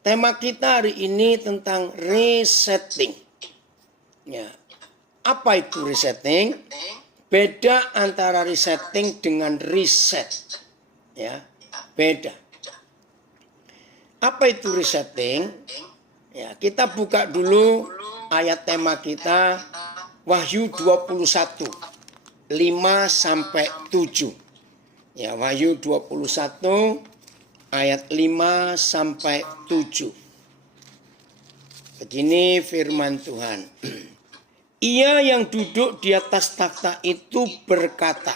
Tema kita hari ini tentang resetting. Ya. Apa itu resetting? Beda antara resetting dengan reset. Ya, beda. Apa itu resetting? Ya, kita buka dulu ayat tema kita Wahyu 21 5 sampai 7. Ya, Wahyu 21 ayat 5 sampai 7. Begini firman Tuhan. Ia yang duduk di atas takhta itu berkata.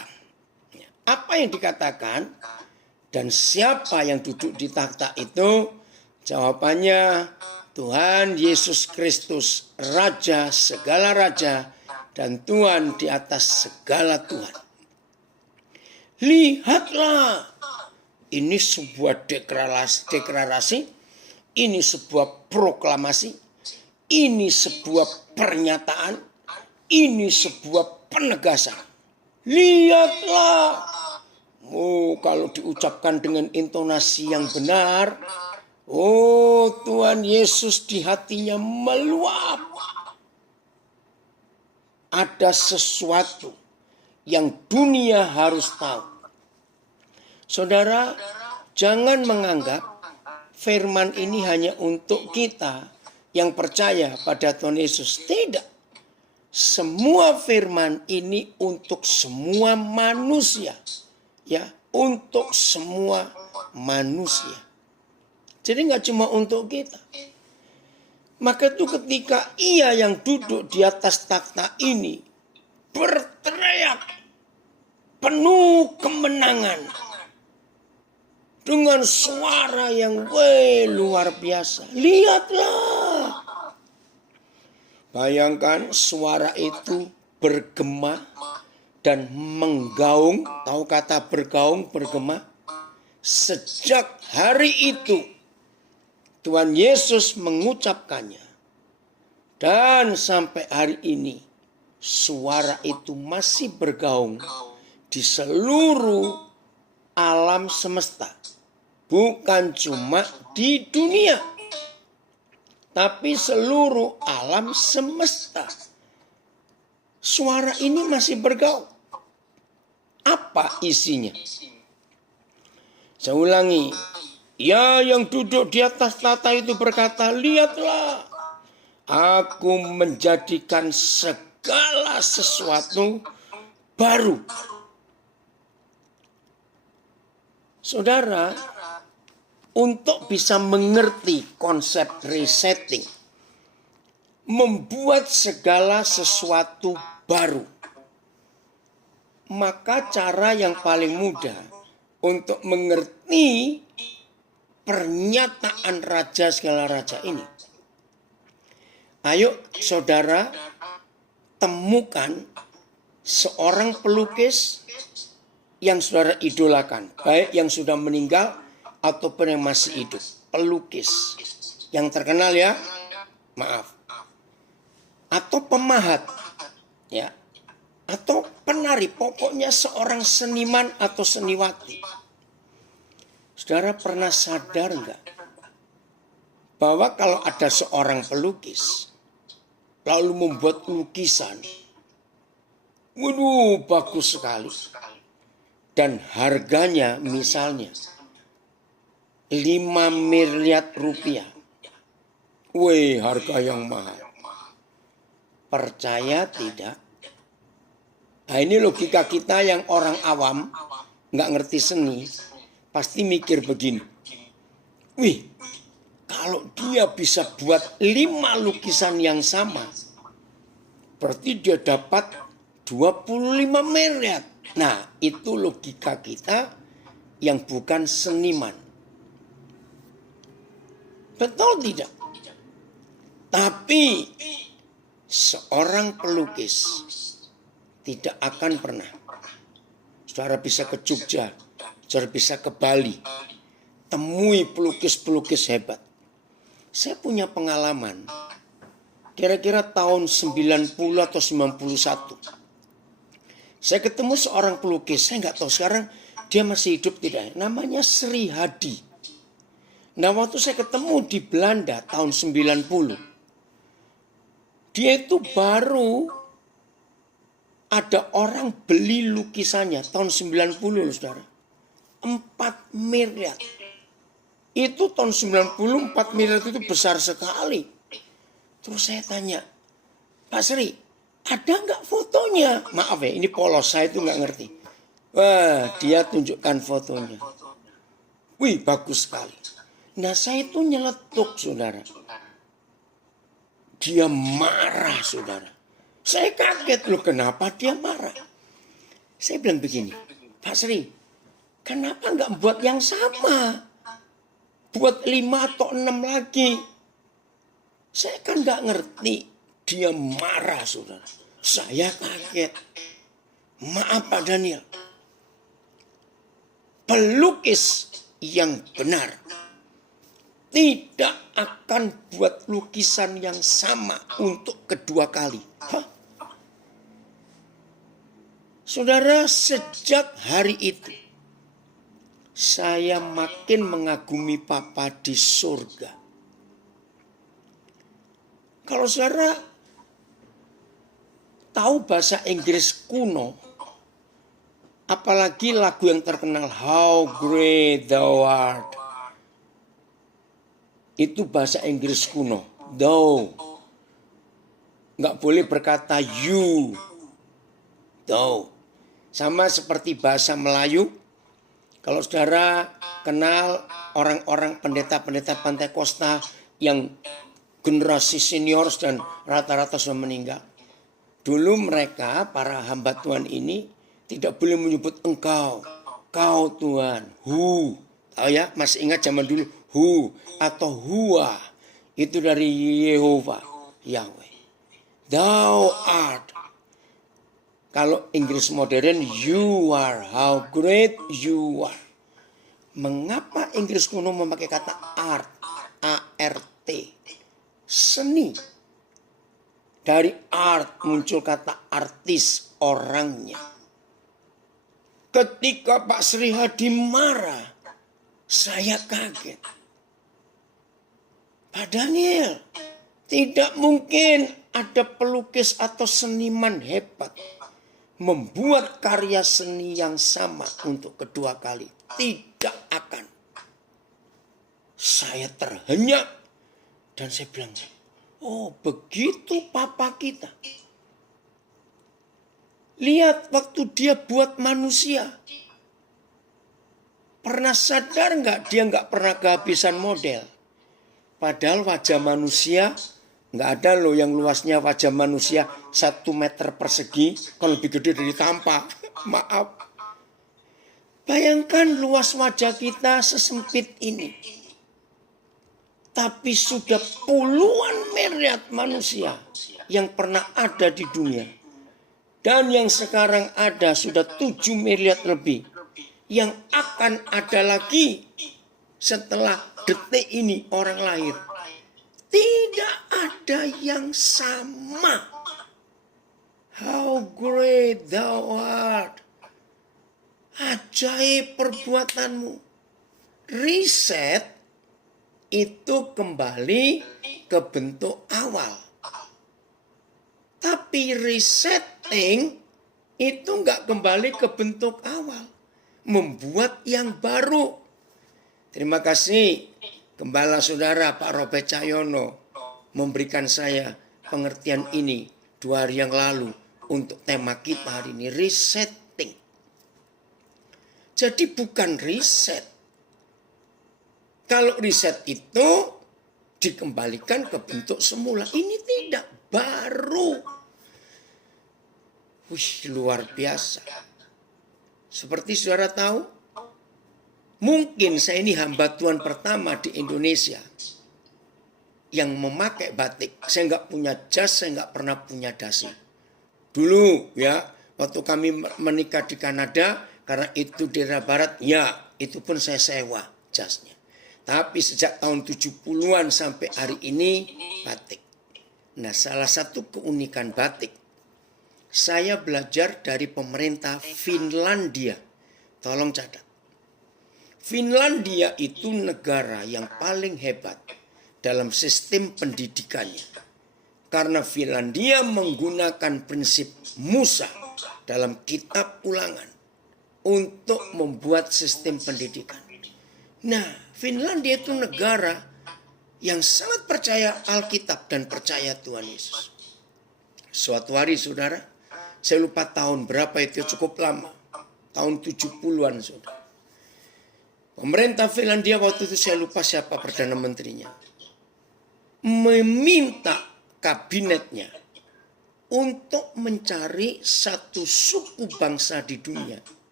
Apa yang dikatakan? Dan siapa yang duduk di takhta itu? Jawabannya Tuhan Yesus Kristus, Raja segala raja dan Tuhan di atas segala Tuhan. Lihatlah. Ini sebuah deklarasi, ini sebuah proklamasi, ini sebuah pernyataan, ini sebuah penegasan. Lihatlah. Oh, kalau diucapkan dengan intonasi yang benar, oh Tuhan Yesus di hatinya meluap. Ada sesuatu yang dunia harus tahu. Saudara, jangan menganggap firman ini hanya untuk kita yang percaya pada Tuhan Yesus. Tidak. Semua firman ini untuk semua manusia. Ya, untuk semua manusia. Jadi nggak cuma untuk kita. Maka itu ketika ia yang duduk di atas takhta ini berteriak penuh kemenangan. Dengan suara yang luar biasa. Lihatlah. Bayangkan suara itu bergema dan menggaung. Tahu kata bergaung, bergema? Sejak hari itu Tuhan Yesus mengucapkannya. Dan sampai hari ini suara itu masih bergaung di seluruh alam semesta. Bukan cuma di dunia, tapi seluruh alam semesta. Suara ini masih bergaung. Apa isinya? Saya ulangi. Ya yang duduk di atas tahta itu berkata, lihatlah. Aku menjadikan segala sesuatu baru. Saudara, untuk bisa mengerti konsep resetting, membuat segala sesuatu baru, maka cara yang paling mudah untuk mengerti pernyataan Raja segala raja ini. Ayo saudara, temukan seorang pelukis yang saudara idolakan, baik yang sudah meninggal ataupun yang masih hidup. Pelukis yang terkenal ya, maaf. Atau pemahat, ya, atau penari, pokoknya seorang seniman atau seniwati. Saudara pernah sadar enggak bahwa kalau ada seorang pelukis lalu membuat lukisan, waduh bagus sekali. Dan harganya misalnya 5 miliar rupiah. Wih, harga yang mahal. Percaya tidak? Nah ini logika kita yang orang awam, nggak ngerti seni, pasti mikir begini. Wih, kalau dia bisa buat 5 lukisan yang sama, berarti dia dapat 25 miliar. Nah, itu logika kita yang bukan seniman. Betul tidak? Tapi seorang pelukis tidak akan pernah. Saudara bisa ke Jogja, saudara bisa ke Bali, temui pelukis-pelukis hebat. Saya punya pengalaman, kira-kira tahun 90 atau 91. Saya ketemu seorang pelukis, saya nggak tahu sekarang dia masih hidup tidak. Namanya Sri Hadi. Nah, waktu saya ketemu di Belanda tahun 90, dia itu baru ada orang beli lukisannya tahun 90 loh saudara. 4 miliar. Itu tahun 90 4 miliar itu besar sekali. Terus saya tanya, Pak Sri, ada nggak fotonya? Maaf ya, ini polos, saya itu nggak ngerti. Wah, dia tunjukkan fotonya. Wih, bagus sekali. Nah, saya itu nyeletuk, saudara. Dia marah, saudara. Saya kaget loh, kenapa dia marah? Saya bilang begini, Pak Sri, kenapa nggak buat yang sama? Buat 5 atau 6 lagi. Saya kan nggak ngerti. Dia marah, saudara. Saya kaget. Maaf Pak Daniel. Pelukis yang benar tidak akan buat lukisan yang sama untuk kedua kali. Hah? Saudara, sejak hari itu saya makin mengagumi Papa di surga. Kalau saudara tahu bahasa Inggris kuno, apalagi lagu yang terkenal How Great Thou Art, itu bahasa Inggris kuno. Thou, nggak boleh berkata you, thou. Sama seperti bahasa Melayu, kalau saudara kenal orang-orang pendeta-pendeta Pantai Kosta yang generasi senior dan rata-rata sudah meninggal. Dulu mereka, para hamba Tuhan ini, tidak boleh menyebut engkau, kau Tuhan, who. Oh ya, masih ingat zaman dulu, who atau hua. Itu dari Yehova, Yahweh. Thou art. Kalau Inggris modern, you are, how great you are. Mengapa Inggris kuno memakai kata art, A-R-T, seni. Dari art muncul kata artis, orangnya. Ketika Pak Sri Hadi marah, saya kaget. Pak Daniel, tidak mungkin ada pelukis atau seniman hebat membuat karya seni yang sama untuk kedua kali. Tidak akan. Saya terhenyak dan saya bilang, oh begitu papa kita. Lihat waktu dia buat manusia. Pernah sadar nggak dia nggak pernah kehabisan model? Padahal wajah manusia nggak ada loh yang luasnya wajah manusia 1 meter persegi. Kalau lebih gede dari tampak. Maaf. Bayangkan luas wajah kita sesempit ini. Tapi sudah puluhan miliar manusia yang pernah ada di dunia. Dan yang sekarang ada sudah 7 miliar lebih. Yang akan ada lagi setelah detik ini orang lahir. Tidak ada yang sama. How great thou art. Ajaib perbuatanmu. Riset itu kembali ke bentuk awal. Tapi resetting itu nggak kembali ke bentuk awal. Membuat yang baru. Terima kasih Gembala Saudara Pak Robert Cahyono memberikan saya pengertian ini 2 hari yang lalu untuk tema kita hari ini, resetting. Jadi bukan riset. Kalau riset itu dikembalikan ke bentuk semula. Ini tidak baru. Wih, luar biasa. Seperti saudara tahu, mungkin saya ini hamba Tuhan pertama di Indonesia yang memakai batik. Saya nggak punya jas, saya nggak pernah punya dasi. Dulu ya, waktu kami menikah di Kanada, karena itu daerah barat, ya itu pun saya sewa jasnya. Tapi sejak tahun 70-an sampai hari ini batik. Nah, salah satu keunikan batik, saya belajar dari pemerintah Finlandia. Tolong catat. Finlandia itu negara yang paling hebat dalam sistem pendidikannya. Karena Finlandia menggunakan prinsip Musa dalam kitab Ulangan untuk membuat sistem pendidikan. Nah, Finlandia itu negara yang sangat percaya Alkitab dan percaya Tuhan Yesus. Suatu hari saudara, saya lupa tahun berapa itu, cukup lama. Tahun 70-an saudara. Pemerintah Finlandia waktu itu, saya lupa siapa Perdana Menterinya, meminta kabinetnya untuk mencari satu suku bangsa di dunia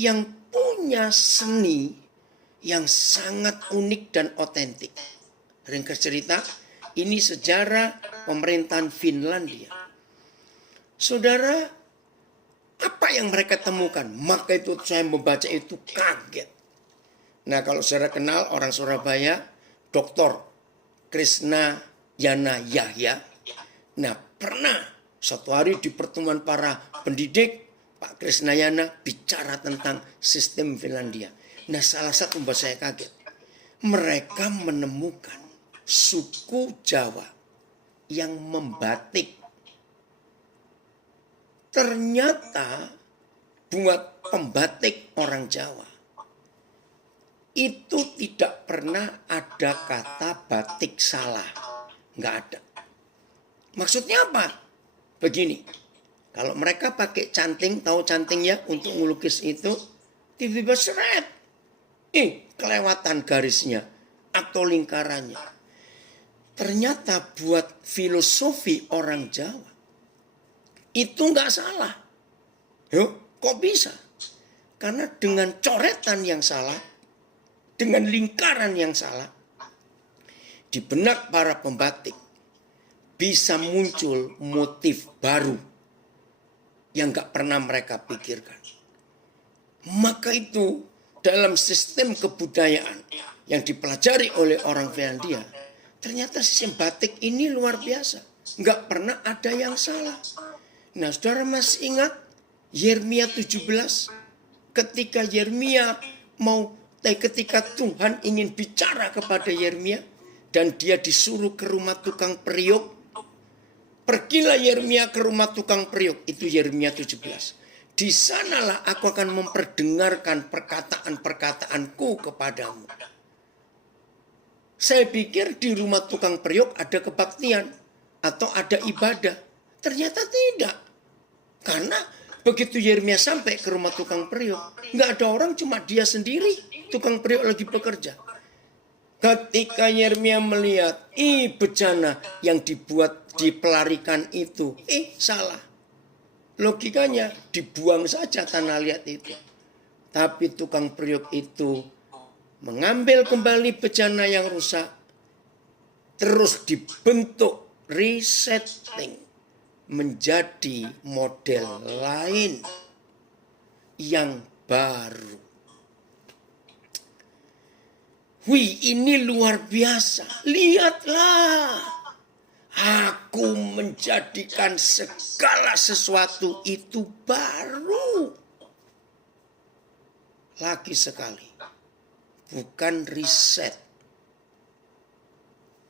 yang punya seni yang sangat unik dan otentik. Ringkas cerita, ini sejarah pemerintahan Finlandia. Saudara, apa yang mereka temukan? Maka itu saya membaca itu kaget. Nah, kalau saudara kenal orang Surabaya, Dr. Krishna Yana Yahya. Nah, pernah satu hari di pertemuan para pendidik, Pak Krishna Yana bicara tentang sistem Finlandia. Nah, salah satu membuat saya kaget. Mereka menemukan suku Jawa yang membatik. Ternyata buat pembatik orang Jawa itu tidak pernah ada kata batik salah. Nggak ada. Maksudnya apa? Begini. Kalau mereka pakai canting, tahu canting ya, untuk ngelukis itu, tiba-tiba seret. Kelewatan garisnya atau lingkarannya. Ternyata buat filosofi orang Jawa, itu nggak salah. Yuk, kok bisa? Karena dengan coretan yang salah, dengan lingkaran yang salah, di benak para pembatik bisa muncul motif baru yang gak pernah mereka pikirkan. Maka itu dalam sistem kebudayaan yang dipelajari oleh orang Finlandia, ternyata sistem batik ini luar biasa. Gak pernah ada yang salah. Nah, saudara masih ingat Yeremia 17? Ketika Yeremia ketika Tuhan ingin bicara kepada Yeremia dan dia disuruh ke rumah tukang periuk. Pergilah Yeremia ke rumah tukang periuk, itu Yeremia 17. Di sanalah aku akan memperdengarkan perkataan-perkataanku kepadamu. Saya pikir di rumah tukang periuk ada kebaktian atau ada ibadah. Ternyata tidak. Karena begitu Yeremia sampai ke rumah tukang periuk, nggak ada orang, cuma dia sendiri. Tukang periuk lagi bekerja. Ketika Yeremia melihat, bejana yang dipelarikan itu, salah. Logikanya dibuang saja tanah liat itu. Tapi tukang periuk itu mengambil kembali bejana yang rusak, terus dibentuk resetting menjadi model lain yang baru. Wih, ini luar biasa. Lihatlah. Aku menjadikan segala sesuatu itu baru. Lagi sekali. Bukan riset.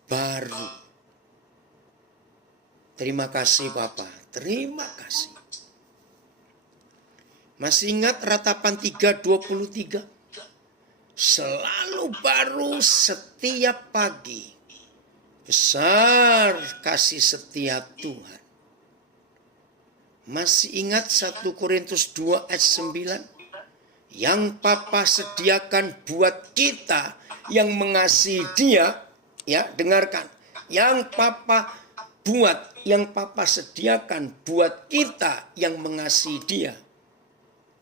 Baru. Terima kasih Bapak. Terima kasih. Masih ingat ratapan 3:23? Selalu baru setiap pagi. Besar kasih setia Tuhan. Masih ingat 1 Korintus 2 ayat 9? Yang Papa sediakan buat kita yang mengasihi Dia. Ya, dengarkan. Yang Papa buat, yang Papa sediakan buat kita yang mengasihi Dia.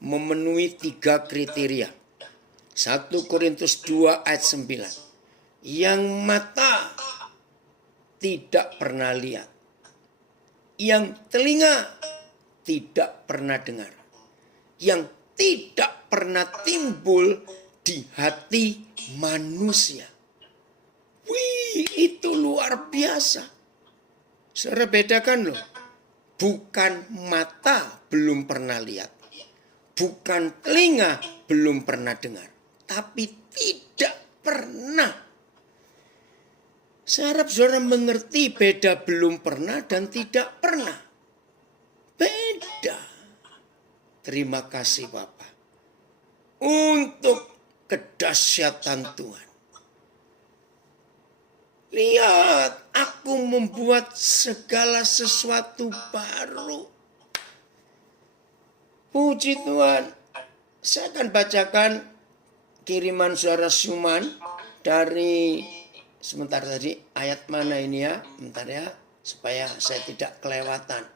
Memenuhi 3 kriteria. 1 Korintus 2 ayat 9. Yang mata tidak pernah lihat. Yang telinga tidak pernah dengar. Yang tidak pernah timbul di hati manusia. Wih, itu luar biasa. Saudara bedakan loh. Bukan mata belum pernah lihat. Bukan telinga belum pernah dengar. tapi tidak pernah. Saya harap saudara mengerti beda belum pernah dan tidak pernah. Beda. Terima kasih Bapak. Untuk kedahsyatan Tuhan. Lihat, aku membuat segala sesuatu baru. Puji Tuhan. Saya akan bacakan kiriman saudara Syuman dari, sebentar tadi ayat mana ini ya, bentar ya, supaya saya tidak kelewatan.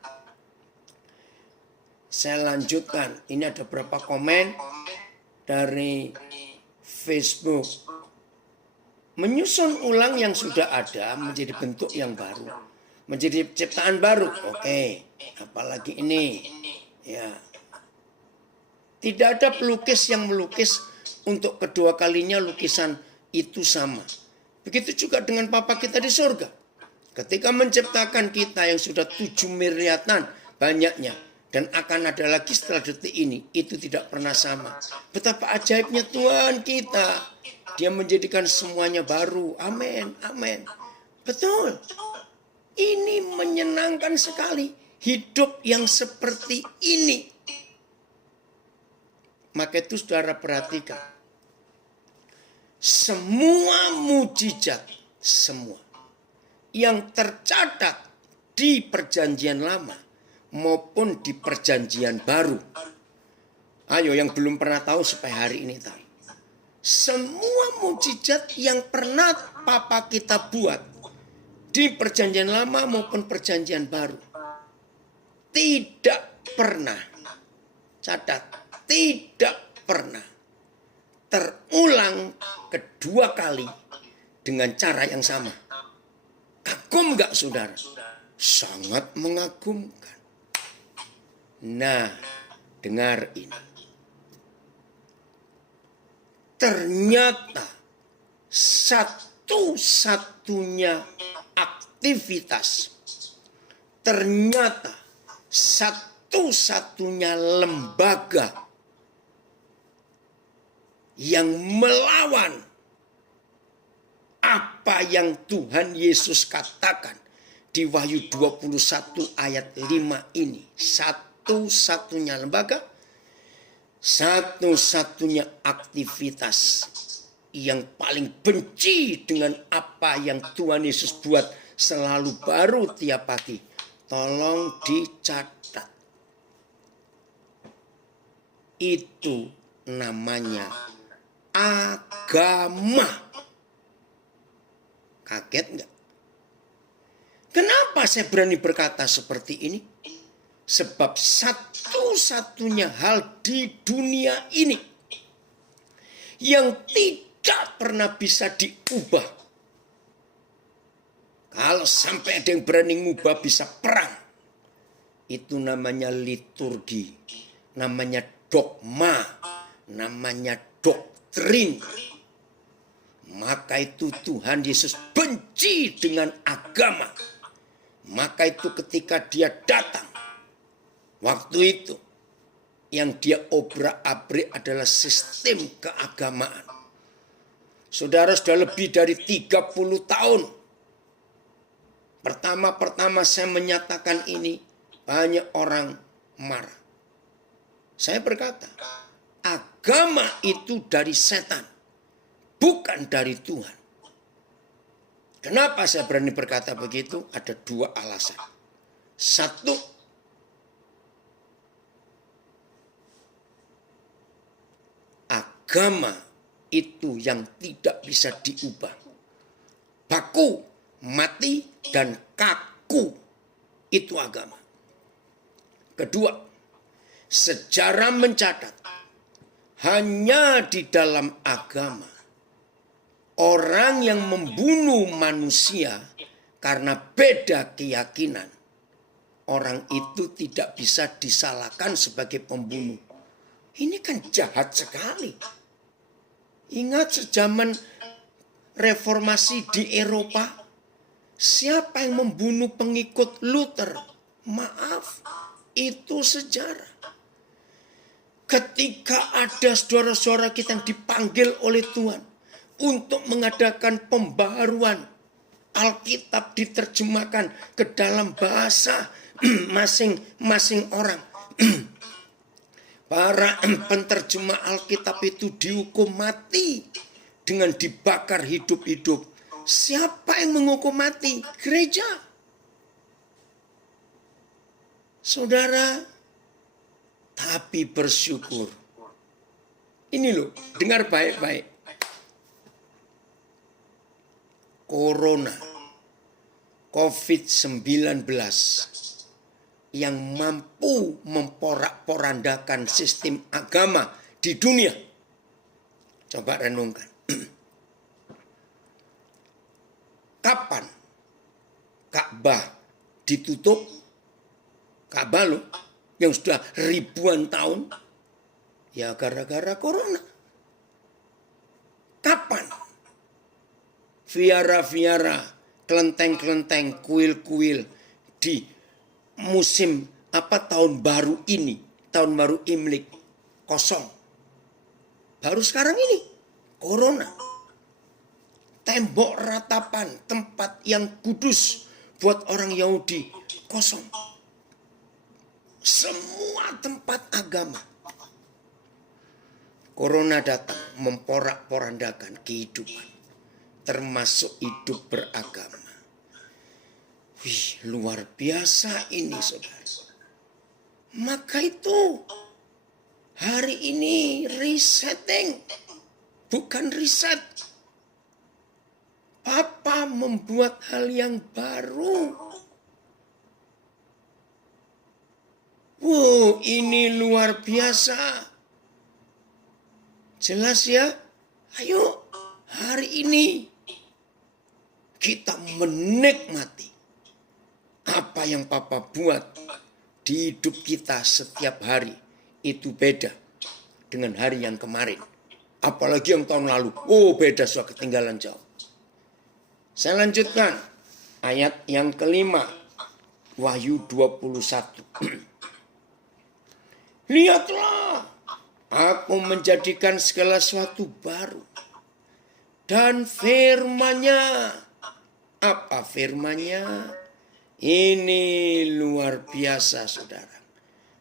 Saya lanjutkan, ini ada beberapa komen dari Facebook. Menyusun ulang yang sudah ada menjadi bentuk yang baru, menjadi ciptaan baru. Oke, apalagi ini ya. Tidak ada pelukis yang melukis untuk kedua kalinya lukisan itu sama. Begitu juga dengan Bapa kita di surga. Ketika menciptakan kita yang sudah 7 miliaran banyaknya, dan akan ada lagi setelah detik ini, itu tidak pernah sama. Betapa ajaibnya Tuhan kita. Dia menjadikan semuanya baru. Amin, amin. Betul. Ini menyenangkan sekali. Hidup yang seperti ini. Maka itu saudara perhatikan. Semua mujizat, semua yang tercatat di perjanjian lama maupun di perjanjian baru. Ayo yang belum pernah tahu supaya hari ini tahu. Semua mujizat yang pernah Papa kita buat di perjanjian lama maupun perjanjian baru. Tidak pernah, catat, tidak pernah terulang kedua kali dengan cara yang sama. Kagum gak saudara? Sangat mengagumkan. Nah, dengar ini. Ternyata satu-satunya aktivitas, ternyata satu-satunya lembaga yang melawan apa yang Tuhan Yesus katakan di Wahyu 21 ayat 5 ini. Satu-satunya lembaga, satu-satunya aktivitas yang paling benci dengan apa yang Tuhan Yesus buat selalu baru tiap pagi. Tolong dicatat. Itu namanya agama. Kaget enggak? Kenapa saya berani berkata seperti ini? Sebab satu-satunya hal di dunia ini yang tidak pernah bisa diubah. Kalau sampai ada yang berani ngubah bisa perang. Itu namanya liturgi, namanya dogma, namanya doktrin. Maka itu Tuhan Yesus benci dengan agama. Maka itu ketika dia datang, waktu itu yang dia obrak-abrik adalah sistem keagamaan. Saudara sudah lebih dari 30 tahun. Pertama-pertama saya menyatakan ini, banyak orang marah. Saya berkata, agama itu dari setan, bukan dari Tuhan. Kenapa saya berani berkata begitu? Ada dua alasan. Satu, agama itu yang tidak bisa diubah. Baku, mati, dan kaku. Itu agama. Kedua, sejarah mencatat hanya di dalam agama orang yang membunuh manusia karena beda keyakinan, orang itu tidak bisa disalahkan sebagai pembunuh. Ini kan jahat sekali. Ingat sejaman reformasi di Eropa, siapa yang membunuh pengikut Luther? Maaf, itu sejarah. ketika ada saudara-saudara kita yang dipanggil oleh Tuhan untuk mengadakan pembaharuan, Alkitab diterjemahkan ke dalam bahasa masing-masing orang. Para penterjemah Alkitab itu dihukum mati dengan dibakar hidup-hidup. Siapa yang menghukum mati? Gereja. Saudara, tapi bersyukur. Ini loh, dengar baik-baik. Corona, COVID-19 yang mampu memporak-porandakan sistem agama di dunia. Coba renungkan. Kapan Ka'bah ditutup? Ka'bah loh, yang sudah ribuan tahun. Ya gara-gara corona. Kapan viara-viara, kelenteng-kelenteng, kuil-kuil di musim tahun baru ini, tahun baru Imlek, kosong? Baru sekarang ini, corona. Tembok ratapan, tempat yang kudus buat orang Yahudi, kosong. Semua tempat agama. Corona datang memporak-porandakan kehidupan, termasuk hidup beragama. Wih, luar biasa ini, saudara. Maka itu hari ini resetting, bukan riset. Papa membuat hal yang baru. Wow, ini luar biasa. Jelas ya? Ayo, hari ini kita menikmati apa yang Papa buat di hidup kita setiap hari. Itu beda dengan hari yang kemarin. Apalagi yang tahun lalu. Oh, beda, sudah ketinggalan jauh. Saya lanjutkan ayat yang kelima, Wahyu 21. Lihatlah, aku menjadikan segala sesuatu baru. Dan firman-Nya, apa firman-Nya? Ini luar biasa, saudara.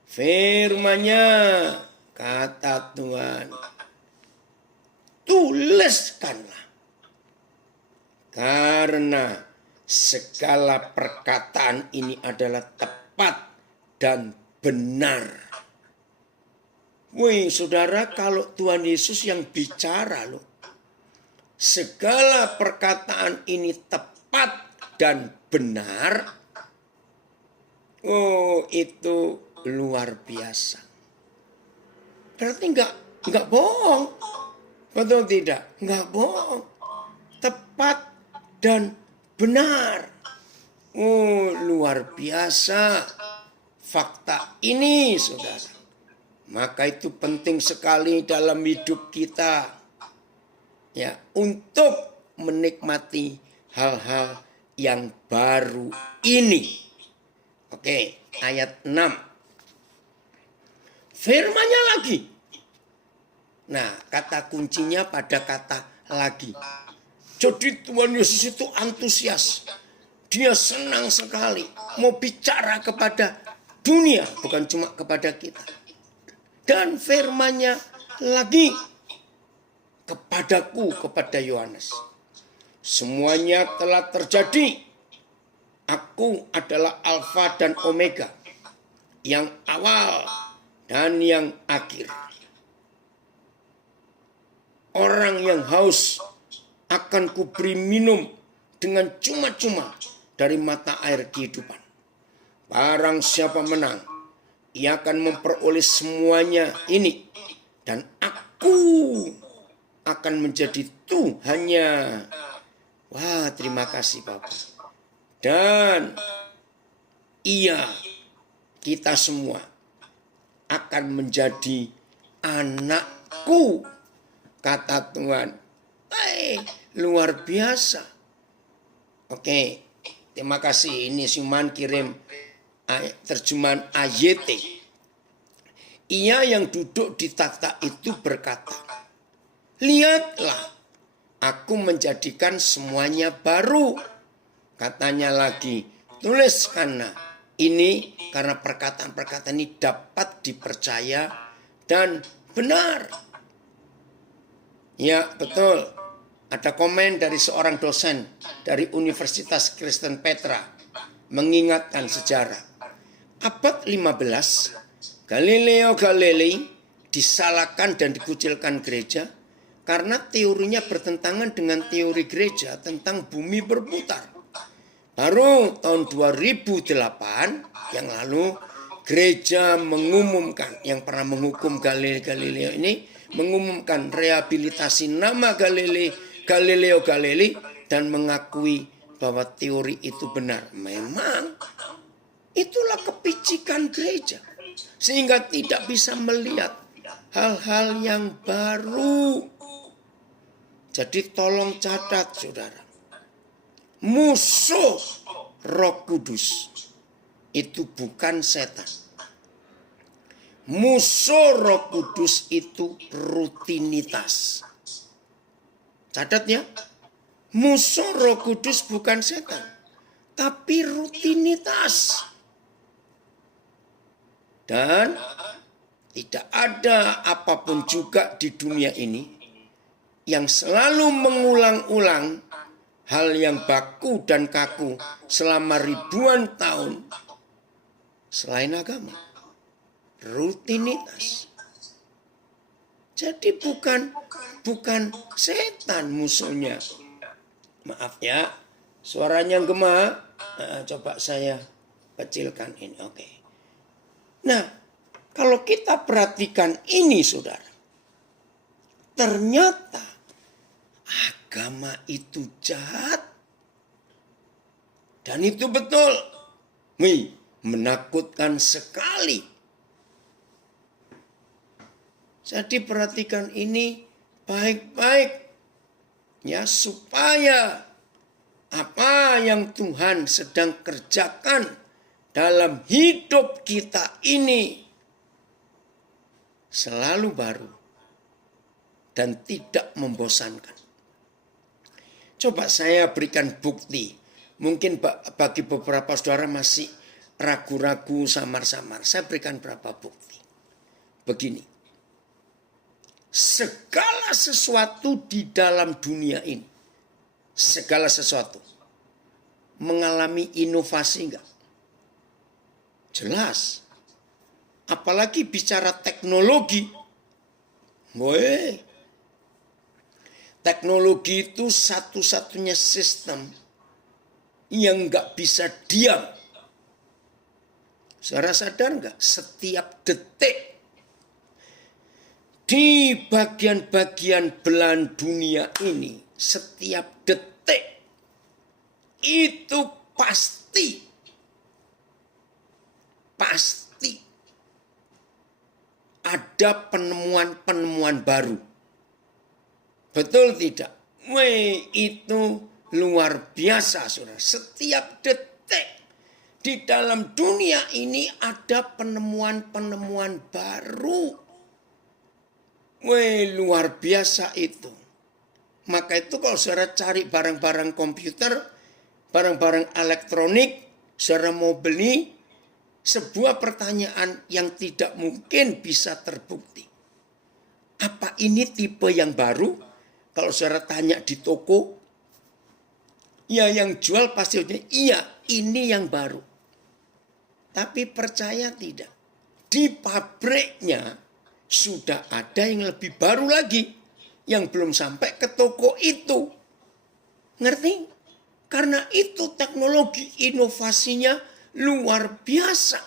Firman-Nya, kata Tuhan, tuliskanlah. Karena segala perkataan ini adalah tepat dan benar. Wih, saudara, kalau Tuhan Yesus yang bicara loh. Segala perkataan ini tepat dan benar. Oh, itu luar biasa. Berarti enggak bohong. Betul tidak? Enggak bohong. Tepat dan benar. Oh, luar biasa fakta ini, saudara. Maka itu penting sekali dalam hidup kita, ya, untuk menikmati hal-hal yang baru ini. Oke, ayat 6. Firman-Nya lagi. Nah, kata kuncinya pada kata lagi. Jadi Tuhan Yesus itu antusias. Dia senang sekali mau bicara kepada dunia, bukan cuma kepada kita. Dan firman-Nya lagi kepadaku, kepada Yohanes. Semuanya telah terjadi. Aku adalah Alfa dan Omega, yang awal dan yang akhir. Orang yang haus akan kuberi minum dengan cuma-cuma dari mata air kehidupan. Barang siapa menang, ia akan memperoleh semuanya ini. Dan aku akan menjadi Tuhannya. Wah, terima kasih Bapak. Dan kita semua akan menjadi anakku, kata Tuhan. Luar biasa. Oke, terima kasih. Ini Siman kirim terjemahan AYT. Ia yang duduk di takhta itu berkata, "Lihatlah, aku menjadikan semuanya baru." Katanya lagi, "Tuliskanlah ini karena perkataan-perkataan ini dapat dipercaya dan benar." Ya, betul. Ada komen dari seorang dosen dari Universitas Kristen Petra mengingatkan sejarah. Abad 15, Galileo Galilei disalahkan dan dikucilkan gereja karena teorinya bertentangan dengan teori gereja tentang bumi berputar. Baru tahun 2008 yang lalu gereja mengumumkan, yang pernah menghukum Galileo ini, mengumumkan rehabilitasi nama Galileo Galilei dan mengakui bahwa teori itu benar. Memang itulah kepicikan gereja, sehingga tidak bisa melihat hal-hal yang baru. Jadi tolong catat, saudara. Musuh Roh Kudus itu bukan setan. Musuh Roh Kudus itu rutinitas. Catat ya. Musuh Roh Kudus bukan setan, tapi rutinitas. Dan tidak ada apapun juga di dunia ini yang selalu mengulang-ulang hal yang baku dan kaku selama ribuan tahun selain agama. Rutinitas. Jadi bukan setan musuhnya. Maaf ya, suaranya gema. Coba saya kecilkan ini. Oke. Nah, kalau kita perhatikan ini, saudara, ternyata agama itu jahat. Dan itu betul. Menakutkan sekali. Jadi perhatikan ini baik-baik. Ya, supaya apa yang Tuhan sedang kerjakan dalam hidup kita ini selalu baru dan tidak membosankan. Coba saya berikan bukti. Mungkin bagi beberapa saudara masih ragu-ragu, samar-samar. Saya berikan beberapa bukti. Begini. Segala sesuatu di dalam dunia ini, segala sesuatu mengalami inovasi enggak? Jelas. Apalagi bicara teknologi. Teknologi itu satu-satunya sistem yang enggak bisa diam. Saudara sadar enggak? Setiap detik di bagian-bagian belahan dunia ini, setiap detik itu pasti ada penemuan-penemuan baru. Betul tidak? Itu luar biasa, saudara. Setiap detik di dalam dunia ini ada penemuan-penemuan baru. Luar biasa itu. Maka itu kalau saudara cari barang-barang komputer, barang-barang elektronik, saudara mau beli, sebuah pertanyaan yang tidak mungkin bisa terbukti. Apa ini tipe yang baru? Kalau saudara tanya di toko, ya yang jual pasti iya ini yang baru. Tapi percaya tidak, di pabriknya sudah ada yang lebih baru lagi yang belum sampai ke toko itu. Ngerti? Karena itu teknologi inovasinya luar biasa.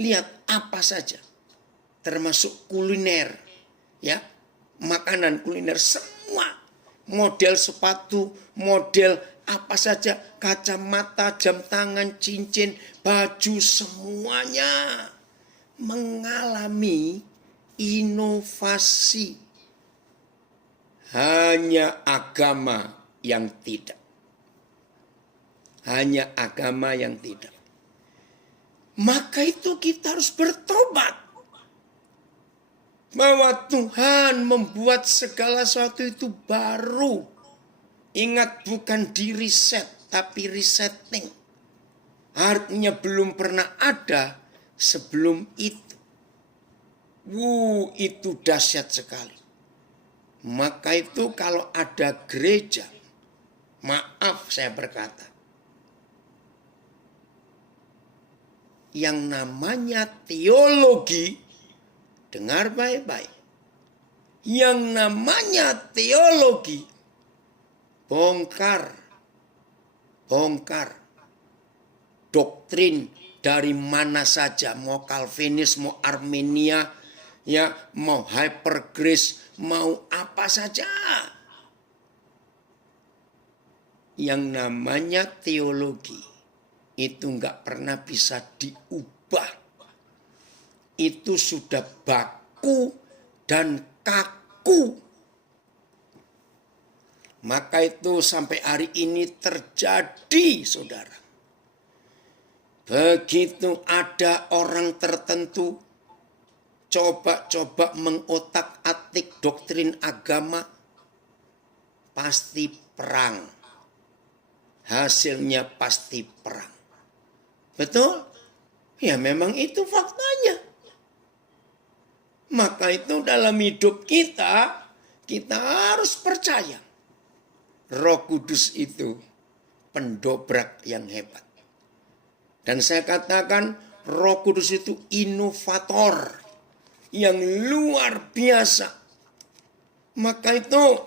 Lihat apa saja, termasuk kuliner, ya, makanan kuliner, semua model sepatu, model apa saja, kacamata, jam tangan, cincin, baju, semuanya mengalami inovasi. Hanya agama yang tidak. Hanya agama yang tidak. maka itu kita harus bertobat. Bahwa Tuhan membuat segala sesuatu itu baru. Ingat, bukan di reset, tapi resetting. Artinya belum pernah ada sebelum itu. Itu dahsyat sekali. Maka itu kalau ada gereja, maaf saya berkata, yang namanya teologi, dengar baik-baik, yang namanya teologi, bongkar doktrin dari mana saja, mau Calvinis, mau Armenia, ya, mau Hyper Grace, mau apa saja. Yang namanya teologi itu nggak pernah bisa diubah. Itu sudah baku dan kaku. Maka itu sampai hari ini terjadi, saudara. Begitu ada orang tertentu coba-coba mengotak-atik doktrin agama, pasti perang. Hasilnya pasti perang. Betul? Ya memang itu faktanya. Maka itu dalam hidup kita harus percaya. Roh Kudus itu pendobrak yang hebat. Dan saya katakan Roh Kudus itu inovator yang luar biasa. Maka itu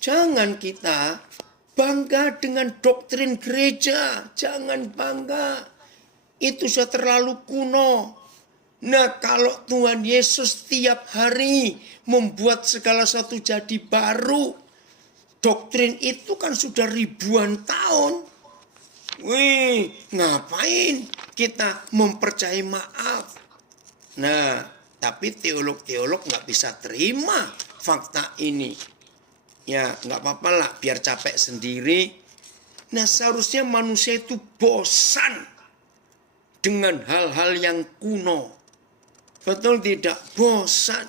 jangan kita bangga dengan doktrin gereja. Jangan bangga. Itu sudah terlalu kuno. Nah, kalau Tuhan Yesus tiap hari membuat segala sesuatu jadi baru, doktrin itu kan sudah ribuan tahun. Ngapain kita mempercayai maaf? Nah, tapi teolog-teolog nggak bisa terima fakta ini. Ya, nggak apa-apa lah, biar capek sendiri. Nah, seharusnya manusia itu bosan dengan hal-hal yang kuno. Betul tidak? Bosan.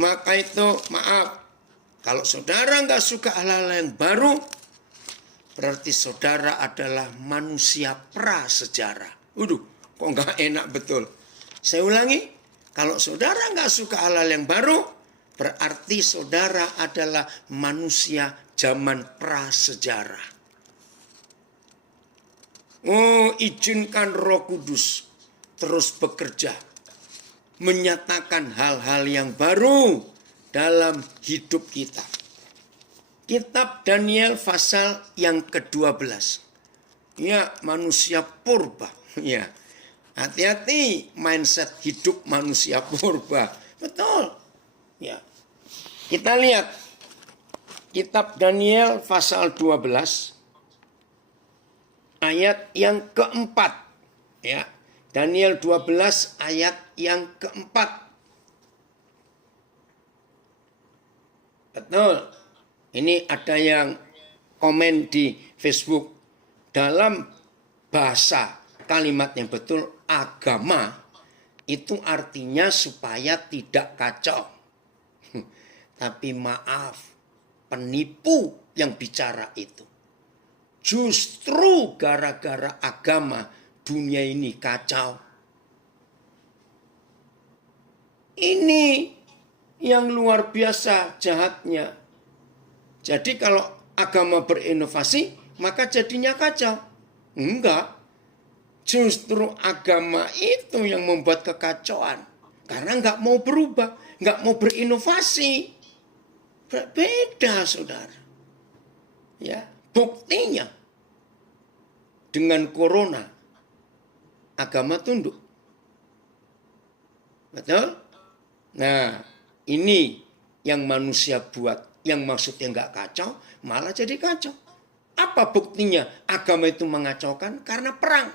Maka itu maaf. Kalau saudara nggak suka hal-hal yang baru, berarti saudara adalah manusia prasejarah. Kok nggak enak betul. Saya ulangi. Kalau saudara nggak suka hal-hal yang baru, berarti saudara adalah manusia zaman prasejarah. Izinkan Roh Kudus terus bekerja. Menyatakan hal-hal yang baru dalam hidup kita. Kitab Daniel pasal yang ke-12. Ya, manusia purba. Ya, hati-hati mindset hidup manusia purba. Betul. Ya. Kita lihat Kitab Daniel pasal 12 ayat yang keempat. Ya. Daniel 12 ayat yang keempat. Betul. Ini ada yang komen di Facebook. Dalam bahasa kalimat yang betul, agama itu artinya supaya tidak kacau. Tapi maaf, penipu yang bicara itu. Justru gara-gara agama dunia ini kacau. Ini yang luar biasa jahatnya. Jadi kalau agama berinovasi, maka jadinya kacau. Enggak. Justru agama itu yang membuat kekacauan. Karena enggak mau berubah, enggak mau berinovasi. Beda, saudara. Ya, buktinya dengan corona, agama tunduk. Betul? Nah, ini yang manusia buat. Yang maksudnya nggak kacau, malah jadi kacau. Apa buktinya agama itu mengacaukan? Karena perang.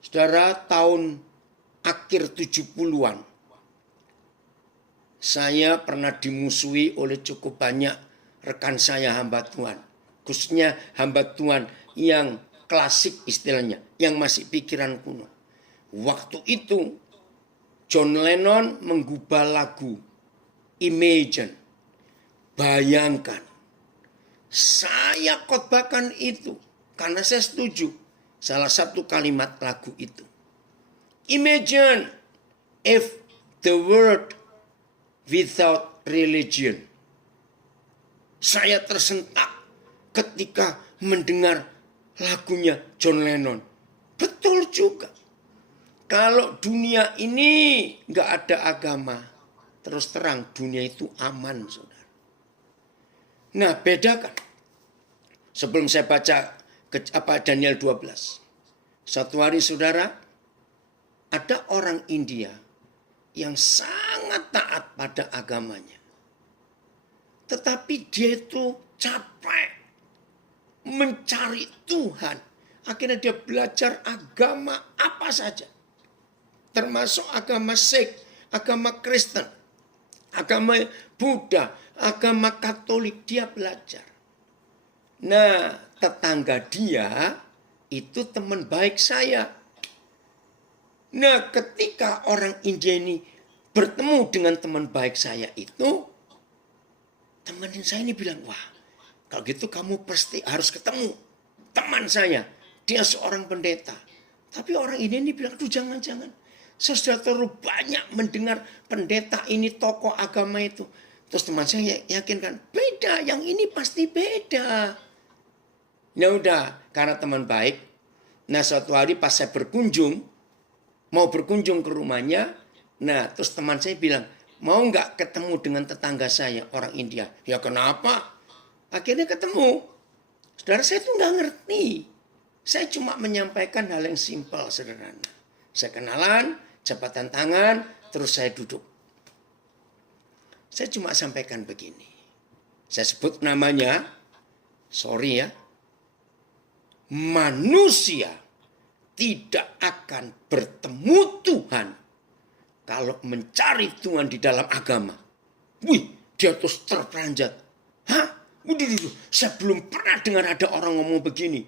Saudara, tahun akhir 70-an, saya pernah dimusuhi oleh cukup banyak rekan saya hamba Tuhan. Khususnya hamba Tuhan yang klasik istilahnya, yang masih pikiran kuno. Waktu itu John Lennon menggubah lagu Imagine. Bayangkan, saya khotbahkan itu karena saya setuju salah satu kalimat lagu itu. Imagine if the world without religion. Saya tersentak ketika mendengar lagunya John Lennon. Betul juga. Kalau dunia ini nggak ada agama, terus terang dunia itu aman, saudara. Nah, bedakan. Sebelum saya baca Daniel 12. Suatu hari, saudara, ada orang India yang sangat taat pada agamanya. Tetapi dia itu capek mencari Tuhan. Akhirnya dia belajar agama apa saja. Termasuk agama Sikh, agama Kristen, agama Buddha, agama Katolik, dia belajar. Nah, tetangga dia itu teman baik saya. Nah, ketika orang India ini bertemu dengan teman baik saya itu, teman saya ini bilang, wah, kalau gitu kamu pasti harus ketemu teman saya. Dia seorang pendeta. Tapi orang ini bilang, aduh jangan-jangan. Saya sudah terlalu banyak mendengar pendeta ini, tokoh agama itu. Terus teman saya yakin kan, beda, yang ini pasti beda. Ya udah, karena teman baik. Nah, suatu hari pas saya mau berkunjung ke rumahnya. Nah, terus teman saya bilang, mau nggak ketemu dengan tetangga saya, orang India? Ya kenapa? Akhirnya ketemu. Saudara, saya tuh nggak ngerti. Saya cuma menyampaikan hal yang simpel, sederhana. Saya kenalan, jabatan tangan, terus saya duduk. Saya cuma sampaikan begini. Saya sebut namanya, sorry ya. Manusia tidak akan bertemu Tuhan kalau mencari Tuhan di dalam agama. Wih, dia terus terperanjat. Hah? Saya belum pernah dengar ada orang ngomong begini.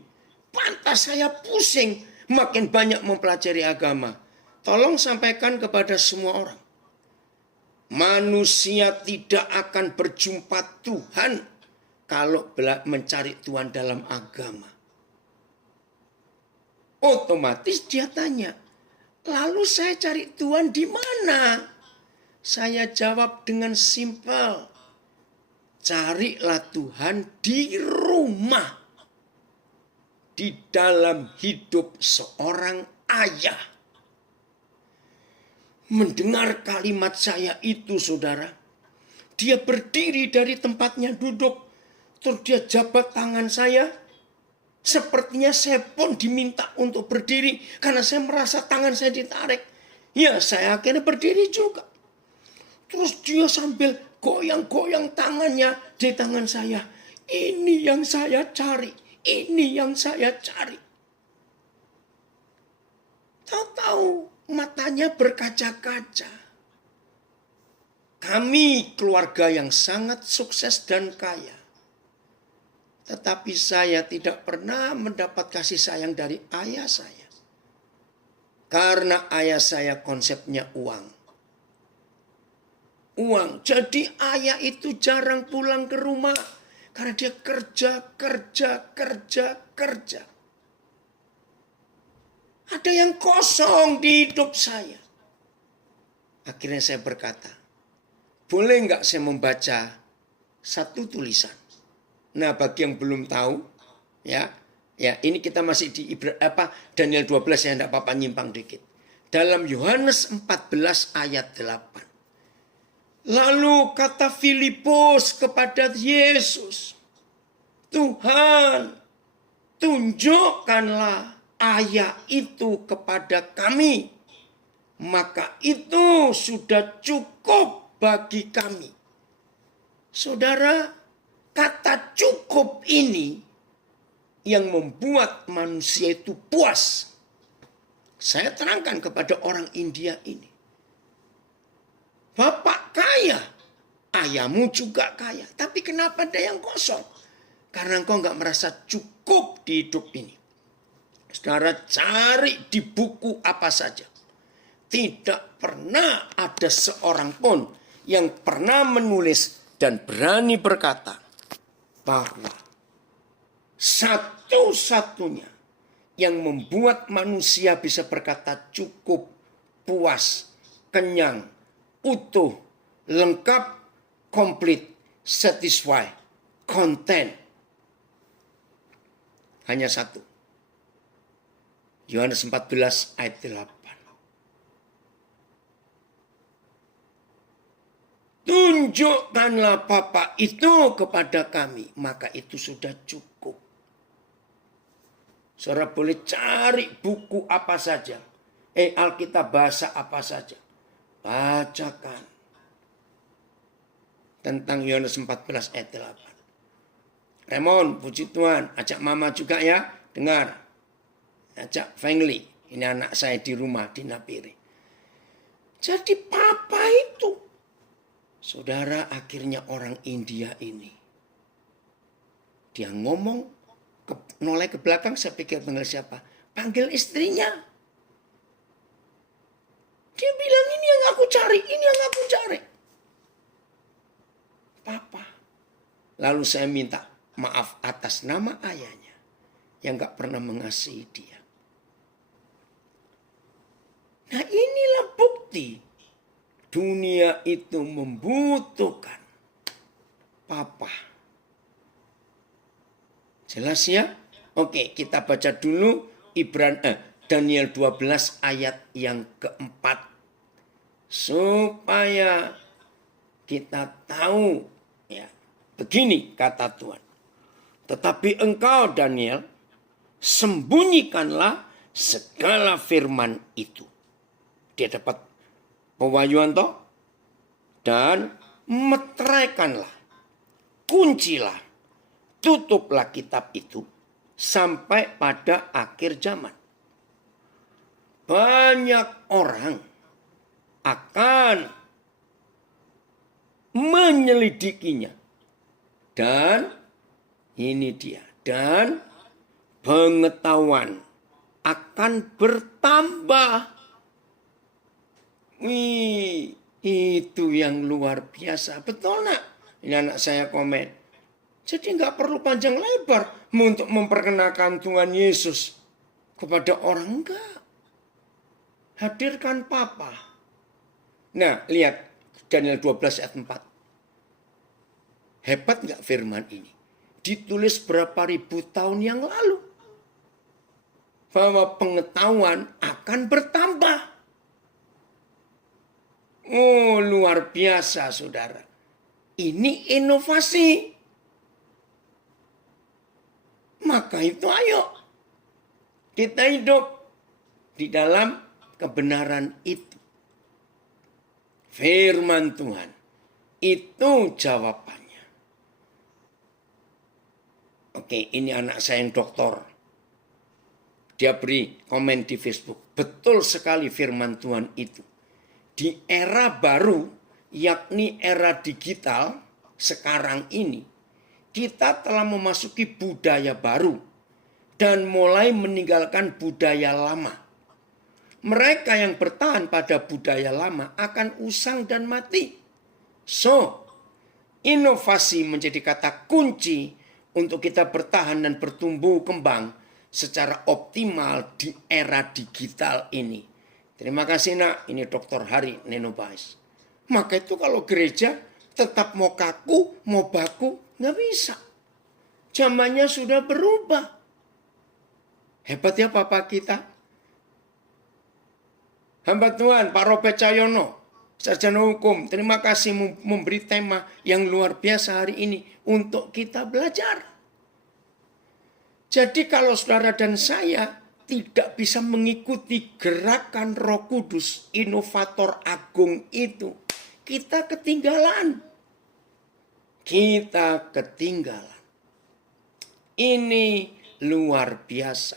Pantas saya pusing makin banyak mempelajari agama. Tolong sampaikan kepada semua orang. Manusia tidak akan berjumpa Tuhan kalau mencari Tuhan dalam agama. Otomatis dia tanya, lalu saya cari Tuhan di mana? Saya jawab dengan simpel. Carilah Tuhan di rumah. Di dalam hidup seorang ayah. Mendengar kalimat saya itu, saudara. Dia berdiri dari tempatnya duduk. Terus dia jabat tangan saya. Sepertinya saya pun diminta untuk berdiri. Karena saya merasa tangan saya ditarik. Ya, saya akhirnya berdiri juga. Terus dia sambil goyang-goyang tangannya di tangan saya. Ini yang saya cari. Ini yang saya cari. Tahu-tahu matanya berkaca-kaca. Kami keluarga yang sangat sukses dan kaya. Tetapi saya tidak pernah mendapat kasih sayang dari ayah saya. Karena ayah saya konsepnya uang. Uang. Jadi ayah itu jarang pulang ke rumah. Karena dia kerja. Ada yang kosong di hidup saya. Akhirnya saya berkata, boleh nggak saya membaca satu tulisan? Nah, bagi yang belum tahu, ya ini kita masih di Daniel 12 ya, enggak apa-apa nyimpang dikit. Dalam Yohanes 14 ayat 8. Lalu kata Filipus kepada Yesus, Tuhan, tunjukkanlah ayah itu kepada kami. Maka itu sudah cukup bagi kami. Saudara, kata cukup ini yang membuat manusia itu puas. Saya terangkan kepada orang India ini. Bapak kaya, ayahmu juga kaya. Tapi kenapa ada yang kosong? Karena engkau nggak merasa cukup di hidup ini. Saudara cari di buku apa saja. Tidak pernah ada seorang pun yang pernah menulis dan berani berkata bahwa satu-satunya yang membuat manusia bisa berkata cukup, puas, kenyang, utuh, lengkap, komplit, satisfied, content. Hanya satu. Yohanes 14 ayat 8. Tunjukkanlah Bapa itu kepada kami, maka itu sudah cukup. Saudara boleh cari buku apa saja. Alkitab bahasa apa saja. Bacakan. Tentang Yohanes 14 ayat 8. Raymond, puji Tuhan. Ajak mama juga ya. Dengar. Ajak family. Ini anak saya di rumah di Napiri. Jadi papa itu. Saudara, akhirnya orang India ini. Dia ngomong, noleh ke belakang, saya pikir panggil siapa? Panggil istrinya. Dia bilang, ini yang aku cari, ini yang aku cari. Papa. Lalu saya minta maaf atas nama ayahnya yang gak pernah mengasihi dia. Nah inilah bukti dunia itu membutuhkan Papa. Jelas ya? Oke, kita baca dulu Daniel 12 ayat yang keempat. Supaya kita tahu ya. Begini kata Tuhan. Tetapi engkau Daniel sembunyikanlah segala firman itu. Dia dapat pewahyuan toh. Dan meteraikanlah. Kuncilah. Tutuplah kitab itu. Sampai pada akhir zaman. Banyak orang akan menyelidikinya. Dan ini dia. Dan pengetahuan akan bertambah. Wih, itu yang luar biasa. Betul nak? Ini anak saya komen. Jadi nggak perlu panjang lebar untuk memperkenalkan Tuhan Yesus kepada orang. Enggak. Hadirkan Papa. Nah, lihat Daniel 12 ayat 4. Hebat nggak firman ini? Ditulis berapa ribu tahun yang lalu. Bahwa pengetahuan akan bertambah. Oh, luar biasa, saudara. Ini inovasi. Maka itu ayo. Kita hidup di dalam kebenaran itu. Firman Tuhan. Itu jawabannya. Oke, ini anak saya yang doktor. Dia beri komen di Facebook. Betul sekali firman Tuhan itu. Di era baru, yakni era digital, sekarang ini, kita telah memasuki budaya baru dan mulai meninggalkan budaya lama. Mereka yang bertahan pada budaya lama akan usang dan mati. So, inovasi menjadi kata kunci untuk kita bertahan dan bertumbuh kembang secara optimal di era digital ini. Terima kasih nak, ini Dr. Hari Nenobais. Maka itu kalau gereja tetap mau kaku, mau baku, nggak bisa. Zamannya sudah berubah. Hebat ya Papa kita. Hamba Tuhan, Pak Robert Cahyono, sarjana hukum, terima kasih memberi tema yang luar biasa hari ini untuk kita belajar. Jadi kalau saudara dan saya tidak bisa mengikuti gerakan Roh Kudus, inovator agung itu, kita ketinggalan. Kita ketinggalan. Ini luar biasa.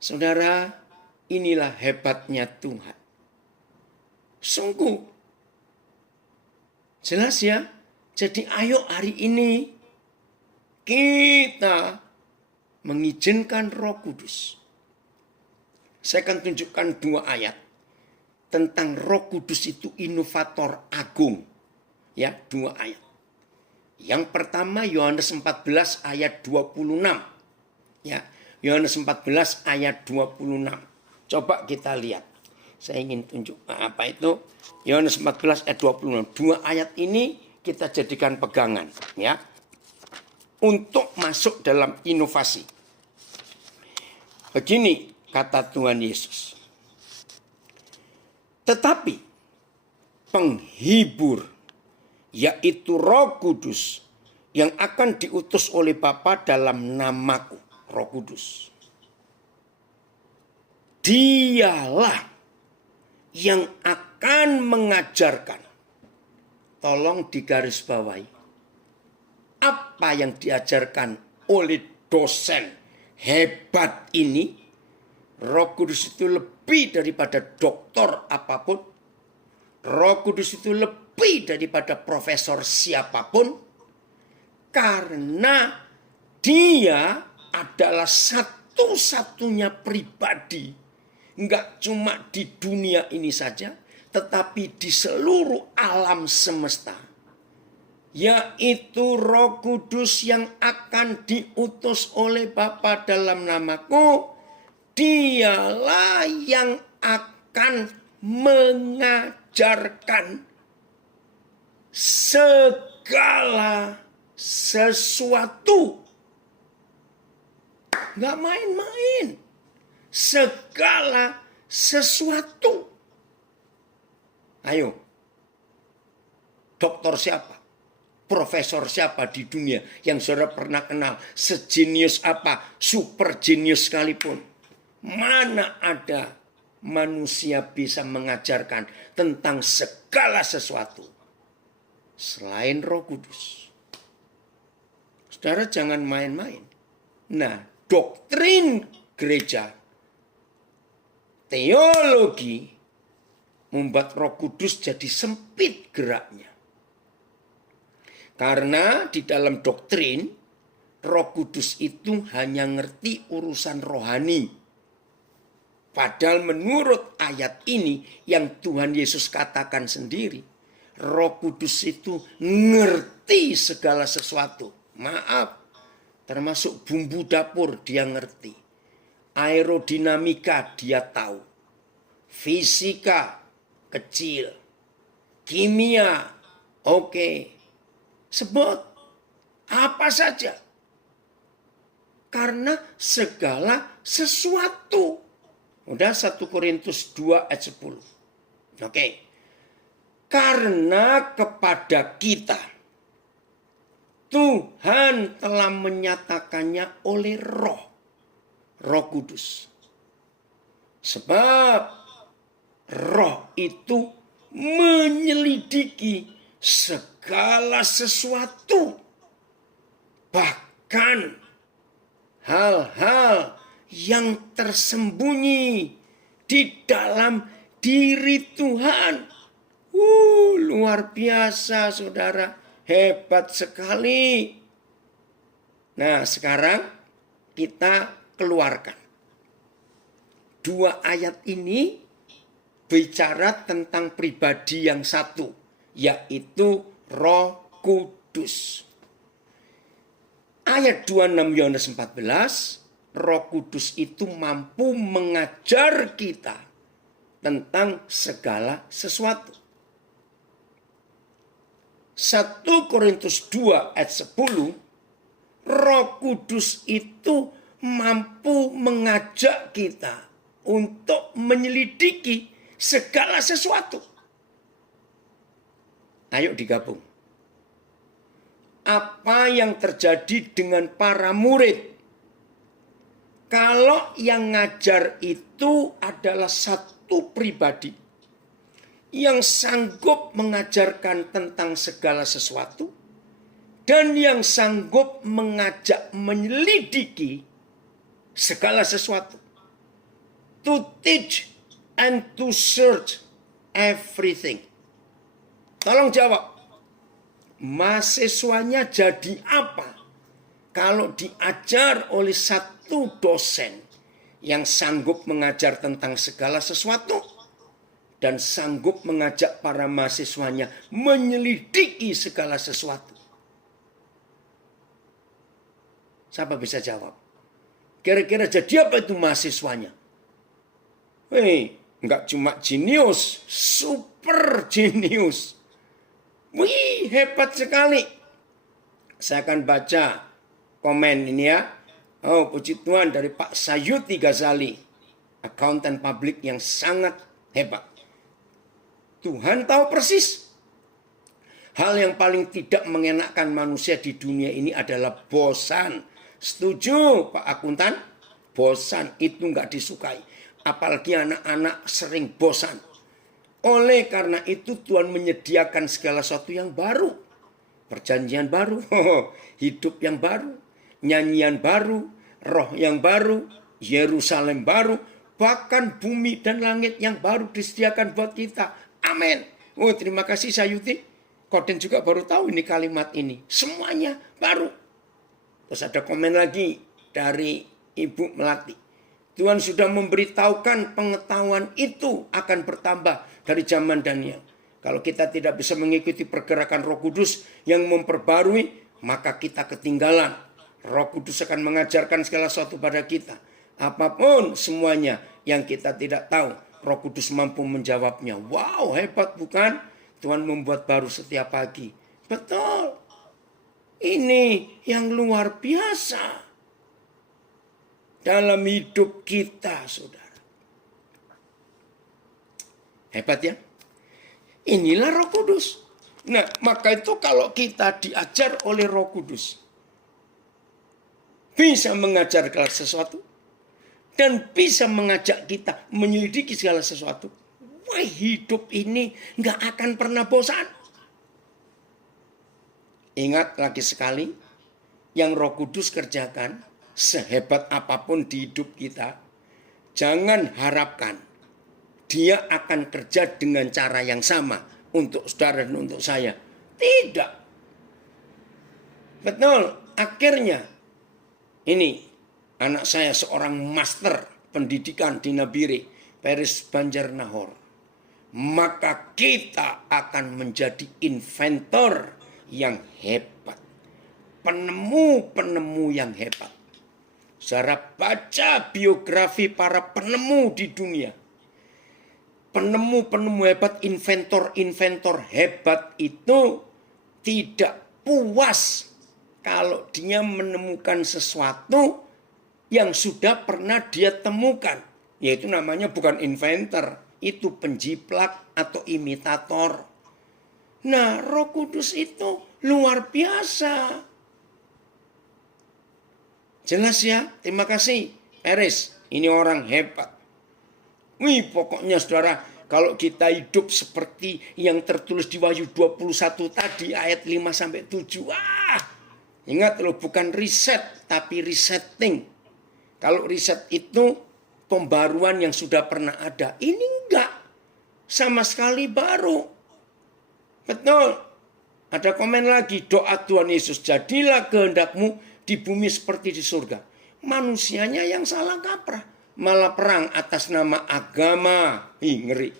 Saudara, inilah hebatnya Tuhan. Sungguh. Jelas ya? Jadi ayo hari ini kita mengizinkan Roh Kudus. Saya akan tunjukkan 2 ayat tentang Roh Kudus itu inovator agung. Ya, 2 ayat. Yang pertama Yohanes 14 ayat 26. Ya, Yohanes 14 ayat 26. Coba kita lihat. Saya ingin tunjuk apa itu Yohanes 14 ayat 26. 2 ayat ini kita jadikan pegangan, ya, untuk masuk dalam inovasi. Begini kata Tuhan Yesus. Tetapi penghibur, yaitu Roh Kudus, yang akan diutus oleh Bapa dalam namaku, Roh Kudus, Dialah yang akan mengajarkan. Tolong digarisbawahi. Apa yang diajarkan oleh dosen hebat ini? Roh Kudus itu lebih daripada doktor apapun. Roh Kudus itu lebih daripada profesor siapapun. Karena dia adalah satu-satunya pribadi. Enggak cuma di dunia ini saja, tetapi di seluruh alam semesta. Yaitu Roh Kudus yang akan diutus oleh Bapa dalam namaku. Dialah yang akan mengajarkan segala sesuatu. Nggak main-main. Segala sesuatu. Ayo. Dokter siapa? Profesor siapa di dunia yang saudara pernah kenal? Sejenius apa? Super jenius sekalipun. Mana ada manusia bisa mengajarkan tentang segala sesuatu selain Roh Kudus? Saudara jangan main-main. Nah, doktrin gereja, teologi membuat Roh Kudus jadi sempit geraknya. Karena di dalam doktrin, Roh Kudus itu hanya ngerti urusan rohani. Padahal menurut ayat ini yang Tuhan Yesus katakan sendiri, Roh Kudus itu ngerti segala sesuatu. Maaf, termasuk bumbu dapur dia ngerti. Aerodinamika dia tahu. Fisika kecil. Kimia oke. Sebut apa saja. Karena segala sesuatu. Udah 1 Korintus 2 ayat 10. Oke. Karena kepada kita Tuhan telah menyatakannya oleh Roh Kudus. Sebab Roh itu menyelidiki segala sesuatu. Bahkan hal-hal yang tersembunyi di dalam diri Tuhan. Luar biasa saudara. Hebat sekali. Nah sekarang kita keluarkan. 2 ayat ini bicara tentang pribadi yang satu. Yaitu Roh Kudus. Ayat 26 Yohanes 14. Roh Kudus itu mampu mengajar kita tentang segala sesuatu. 1 Korintus 2 ayat 10, Roh Kudus itu mampu mengajak kita untuk menyelidiki segala sesuatu. Ayo digabung. Apa yang terjadi dengan para murid? Kalau yang ngajar itu adalah satu pribadi yang sanggup mengajarkan tentang segala sesuatu dan yang sanggup mengajak menyelidiki segala sesuatu. To teach and to search everything. Tolong jawab. Mahasiswanya jadi apa kalau diajar oleh satu dosen yang sanggup mengajar tentang segala sesuatu dan sanggup mengajak para mahasiswanya menyelidiki segala sesuatu. Siapa bisa jawab? Kira-kira jadi apa itu mahasiswanya? Enggak cuma jenius, super jenius. Wih, hebat sekali. Saya akan baca komen ini ya. Oh, puji Tuhan dari Pak Sayuti Ghazali, akuntan publik yang sangat hebat. Tuhan tahu persis. Hal yang paling tidak mengenakkan manusia di dunia ini adalah bosan. Setuju Pak Akuntan? Bosan itu nggak disukai. Apalagi anak-anak sering bosan. Oleh karena itu Tuhan menyediakan segala sesuatu yang baru. Perjanjian baru, hidup yang baru, nyanyian baru, roh yang baru, Yerusalem baru, bahkan bumi dan langit yang baru disediakan buat kita. Amin. Oh, terima kasih Sayuti. Koden juga baru tahu ini kalimat ini. Semuanya baru. Terus ada komen lagi dari Ibu Melati. Tuhan sudah memberitahukan pengetahuan itu akan bertambah dari zaman Daniel. Kalau kita tidak bisa mengikuti pergerakan Roh Kudus yang memperbarui, maka kita ketinggalan. Roh Kudus akan mengajarkan segala sesuatu pada kita. Apapun semuanya yang kita tidak tahu, Roh Kudus mampu menjawabnya. Wow, hebat bukan? Tuhan membuat baru setiap pagi. Betul. Ini yang luar biasa dalam hidup kita, saudara. Hebat ya? Inilah Roh Kudus. Nah, maka itu kalau kita diajar oleh Roh Kudus, bisa mengajarkan sesuatu, dan bisa mengajak kita menyelidiki segala sesuatu. Wah, hidup ini nggak akan pernah bosan. Ingat lagi sekali, yang Roh Kudus kerjakan, sehebat apapun di hidup kita, jangan harapkan dia akan kerja dengan cara yang sama untuk saudara dan untuk saya. Tidak. Betul, akhirnya ini anak saya seorang master pendidikan di Nabire, Paris Banjarnahor. Maka kita akan menjadi inventor yang hebat. Penemu-penemu yang hebat. Saudara baca biografi para penemu di dunia. Penemu-penemu hebat, inventor-inventor hebat itu tidak puas kalau dia menemukan sesuatu yang sudah pernah dia temukan. Yaitu namanya bukan inventor, itu penjiplak atau imitator. Nah, Roh Kudus itu luar biasa. Jelas ya? Terima kasih, Paris. Ini orang hebat. Wih, pokoknya saudara, kalau kita hidup seperti yang tertulis di Wahyu 21 tadi, ayat 5-7. Ingat loh, bukan riset, tapi resetting. Kalau riset itu pembaruan yang sudah pernah ada. Ini enggak. Sama sekali baru. Betul. Ada komen lagi, doa Tuhan Yesus, jadilah kehendakmu di bumi seperti di surga. Manusianya yang salah kaprah. Malah perang atas nama agama. Ngeri.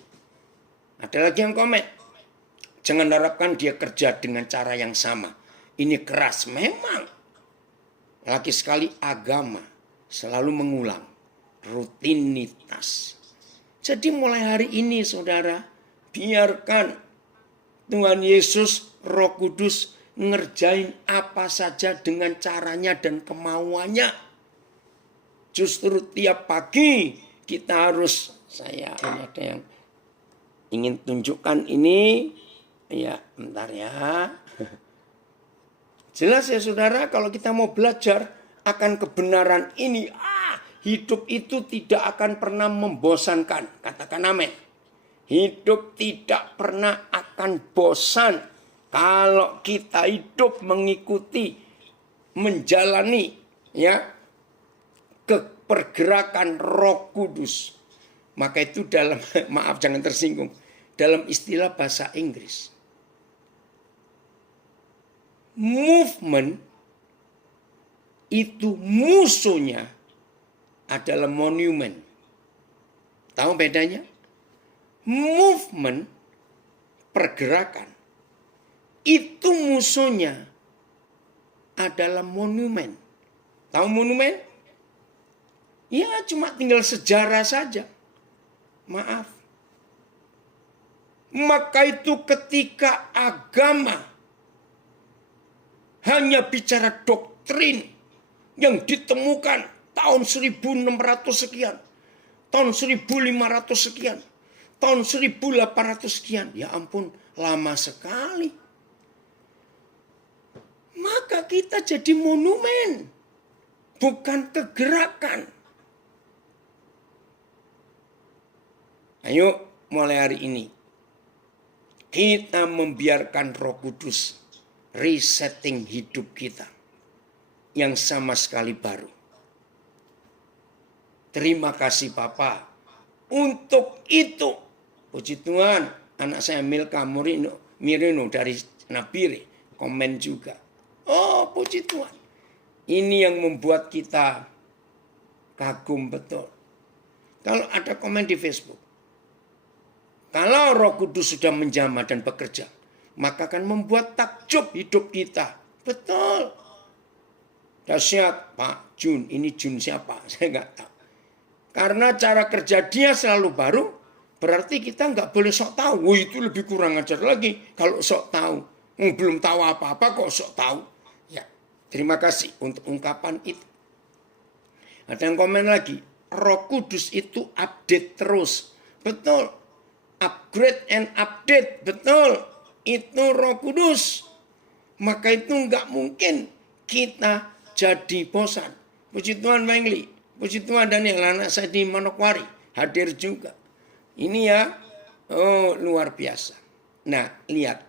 Ada lagi yang komen. Jangan harapkan dia kerja dengan cara yang sama. Ini keras memang. Lagi sekali agama selalu mengulang. Rutinitas. Jadi mulai hari ini saudara, biarkan Tuhan Yesus, Roh Kudus ngerjain apa saja dengan caranya dan kemauannya. Justru tiap pagi kita harus, ini ada yang ingin tunjukkan ini. Ya, bentar ya. Jelas ya saudara, kalau kita mau belajar akan kebenaran ini, hidup itu tidak akan pernah membosankan. Katakan amin. Hidup tidak pernah akan bosan kalau kita hidup mengikuti, menjalani ya pergerakan Roh Kudus. Maka itu dalam, maaf jangan tersinggung, dalam istilah bahasa Inggris, movement itu musuhnya adalah monumen. Tahu bedanya? Movement, pergerakan, itu musuhnya adalah monumen. Tahu monumen? Ya cuma tinggal sejarah saja. Maaf. Maka itu ketika agama hanya bicara doktrin yang ditemukan tahun 1600 sekian, tahun 1500 sekian, tahun 1800 sekian. Ya ampun, lama sekali. Maka kita jadi monumen, bukan kegerakan. Ayo mulai hari ini kita membiarkan Roh Kudus resetting hidup kita yang sama sekali baru. Terima kasih Papa untuk itu. Puji Tuhan, anak saya Milka Mirino dari Nabire komen juga. Oh puji Tuhan. Ini yang membuat kita kagum betul. Kalau ada komen di Facebook, kalau Roh Kudus sudah menjamah dan bekerja, maka akan membuat takjub hidup kita. Betul. Dahsyat Pak Jun, ini Jun siapa? Saya nggak tahu. Karena cara kerja dia selalu baru, berarti kita nggak boleh sok tahu. Wah itu lebih kurang ajar lagi kalau sok tahu. Belum tahu apa-apa kok sok tahu. Ya, terima kasih untuk ungkapan itu. Ada yang komen lagi, Roh Kudus itu update terus. Betul. Upgrade and update, betul. Itu Roh Kudus. Maka itu nggak mungkin kita jadi bosan. Puji Tuhan Bang Li, puji Tuhan Daniel, anak saya di Manokwari hadir juga. Ini ya, oh luar biasa. Nah lihat,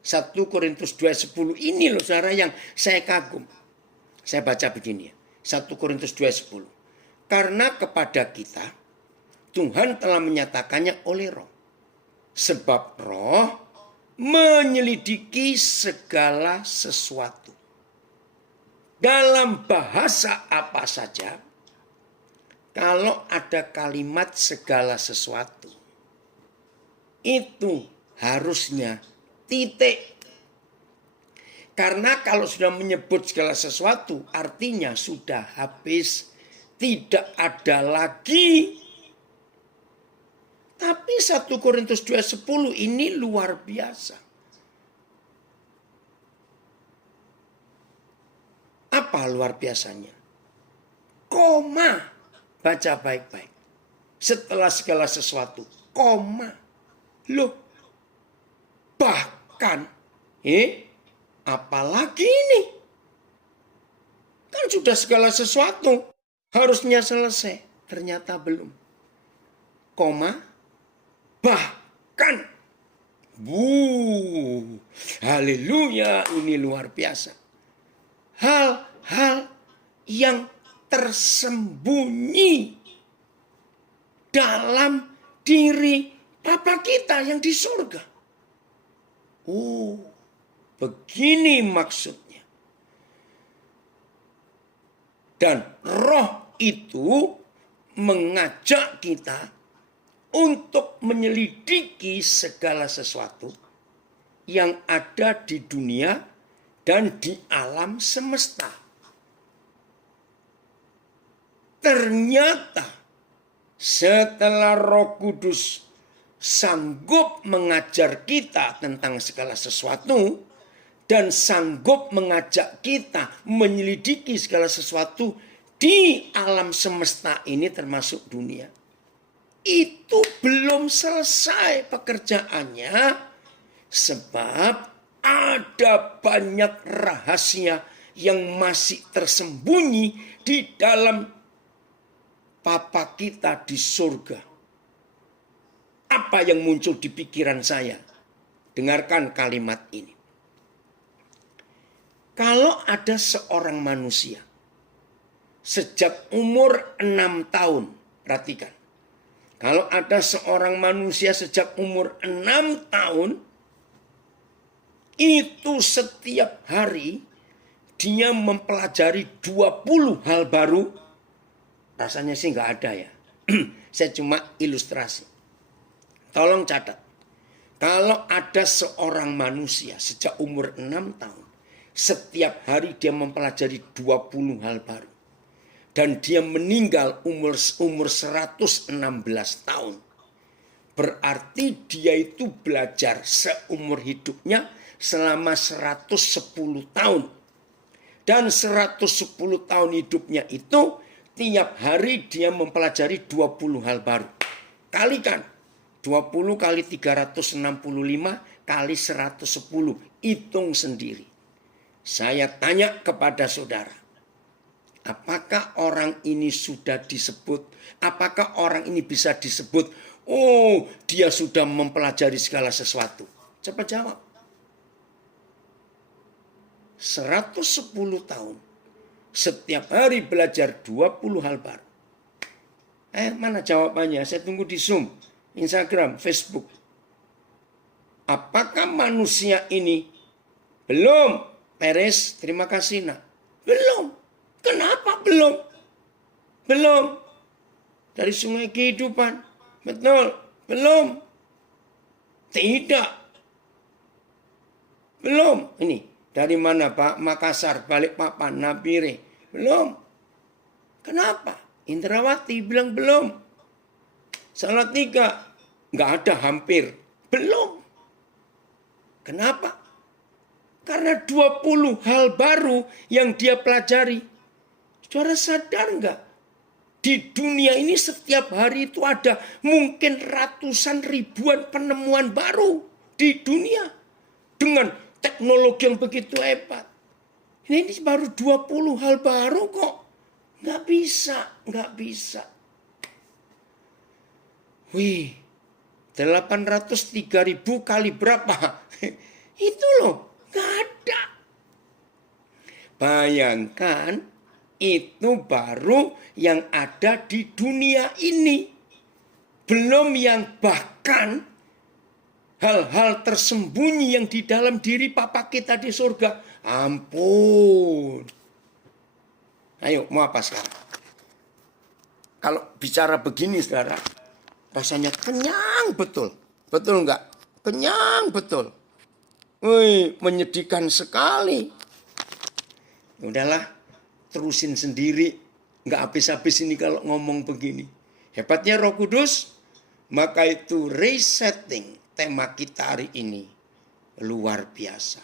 1 Korintus 2:10 ini loh saudara yang saya kagum. Saya baca begini ya, 1 Korintus 2:10. Karena kepada kita Tuhan telah menyatakannya oleh Roh. Sebab Roh menyelidiki segala sesuatu. Dalam bahasa apa saja, kalau ada kalimat segala sesuatu, itu harusnya titik. Karena kalau sudah menyebut segala sesuatu, artinya sudah habis, tidak ada lagi. Tapi 1 Korintus 2:10 ini luar biasa. Apa luar biasanya? Koma. Baca baik-baik. Setelah segala sesuatu. Koma. Loh. Bahkan. Apalagi ini? Kan sudah segala sesuatu. Harusnya selesai. Ternyata belum. Koma. Bahkan, haleluya, ini luar biasa. Hal-hal yang tersembunyi dalam diri Bapa kita yang di surga. Oh, begini maksudnya. Dan Roh itu mengajak kita untuk menyelidiki segala sesuatu yang ada di dunia dan di alam semesta. Ternyata setelah Roh Kudus sanggup mengajar kita tentang segala sesuatu dan sanggup mengajak kita menyelidiki segala sesuatu di alam semesta ini termasuk dunia. Itu belum selesai pekerjaannya sebab ada banyak rahasia yang masih tersembunyi di dalam Bapa kita di surga. Apa yang muncul di pikiran saya? Dengarkan kalimat ini. Kalau ada seorang manusia sejak umur 6 tahun, perhatikan. Kalau ada seorang manusia sejak umur 6 tahun, itu setiap hari dia mempelajari 20 hal baru, rasanya sih nggak ada ya. Saya cuma ilustrasi. Tolong catat. Kalau ada seorang manusia sejak umur 6 tahun, setiap hari dia mempelajari 20 hal baru. Dan dia meninggal umur 116 tahun. Berarti dia itu belajar seumur hidupnya selama 110 tahun. Dan 110 tahun hidupnya itu tiap hari dia mempelajari 20 hal baru. Kalikan 20 kali 365 kali 110. Hitung sendiri. Saya tanya kepada saudara. Apakah orang ini sudah disebut? Apakah orang ini bisa disebut? Oh, dia sudah mempelajari segala sesuatu. Cepat jawab. 110 tahun. Setiap hari belajar 20 hal baru. Mana jawabannya? Saya tunggu di Zoom, Instagram, Facebook. Apakah manusia ini belum? Peres, terima kasih nak. Belum. Kenapa belum? Belum. Dari sungai kehidupan. Betul. Belum. Tidak. Belum. Ini. Dari mana Pak? Makassar, Balikpapan, Nabire. Belum. Kenapa? Indrawati bilang belum. Salatiga. Nggak ada hampir. Belum. Kenapa? Karena 20 hal baru yang dia pelajari. Saudara sadar nggak? Di dunia ini setiap hari itu ada mungkin ratusan ribuan penemuan baru di dunia. Dengan teknologi yang begitu hebat. Ini baru 20 hal baru kok. Nggak bisa. Wih, 803.000 kali berapa? Itu loh, nggak ada. Bayangkan, itu baru yang ada di dunia ini. Belum yang bahkan hal-hal tersembunyi yang di dalam diri Papa kita di surga. Ampun. Ayo, mau apa sekarang? Kalau bicara begini saudara, rasanya kenyang betul. Betul enggak? Kenyang betul. Wih, menyedihkan sekali. Udahlah, terusin sendiri. Enggak habis-habis ini kalau ngomong begini. Hebatnya Roh Kudus, maka itu resetting tema kita hari ini luar biasa.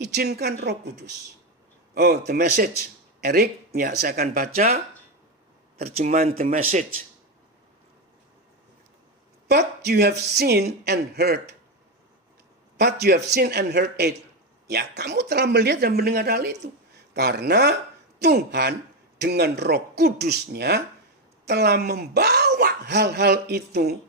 Izinkan Roh Kudus. Oh, the message. Erik, ya saya akan baca terjemahan the message. But you have seen and heard. But you have seen and heard it. Ya, kamu telah melihat dan mendengar hal itu. Karena Tuhan dengan Roh Kudusnya telah membawa hal-hal itu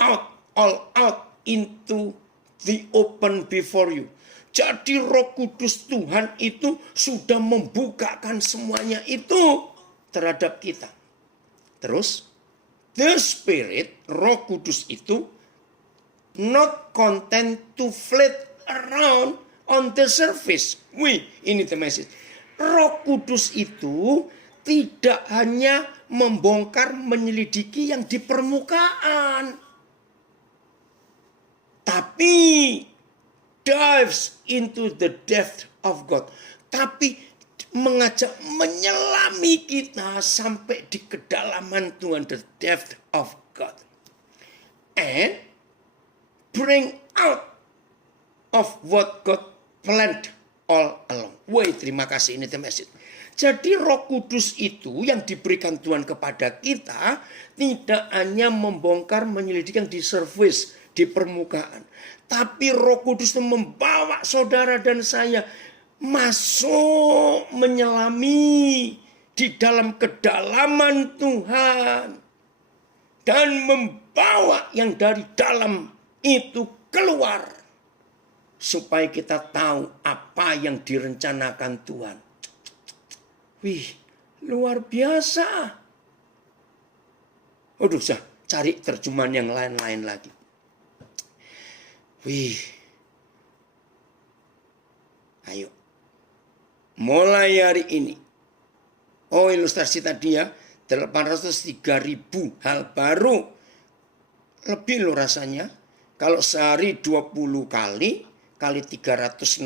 all out into the open before you. Jadi Roh Kudus Tuhan itu sudah membukakan semuanya itu terhadap kita. Terus, the Spirit, Roh Kudus itu not content to float around on the surface. Wih, ini the message. Roh Kudus itu tidak hanya membongkar, menyelidiki yang di permukaan. Tapi dives into the depth of God. Tapi mengajak menyelami kita sampai di kedalaman Tuhan. The depth of God. And bring out of what God planned all along. Woi, terima kasih, ini the message. Jadi Roh Kudus itu yang diberikan Tuhan kepada kita tidak hanya membongkar, menyelidiki yang di surface, di permukaan. Tapi Roh Kudus itu membawa saudara dan saya masuk, menyelami di dalam kedalaman Tuhan. Dan membawa yang dari dalam itu keluar. Supaya kita tahu apa yang direncanakan Tuhan. Wih, luar biasa. Waduh, saya cari terjemahan yang lain-lain lagi. Wih. Ayo. mulai hari ini. Oh, ilustrasi tadi ya, 803.000 hal baru. Lebih loh rasanya. Kalau sehari 20 kali 365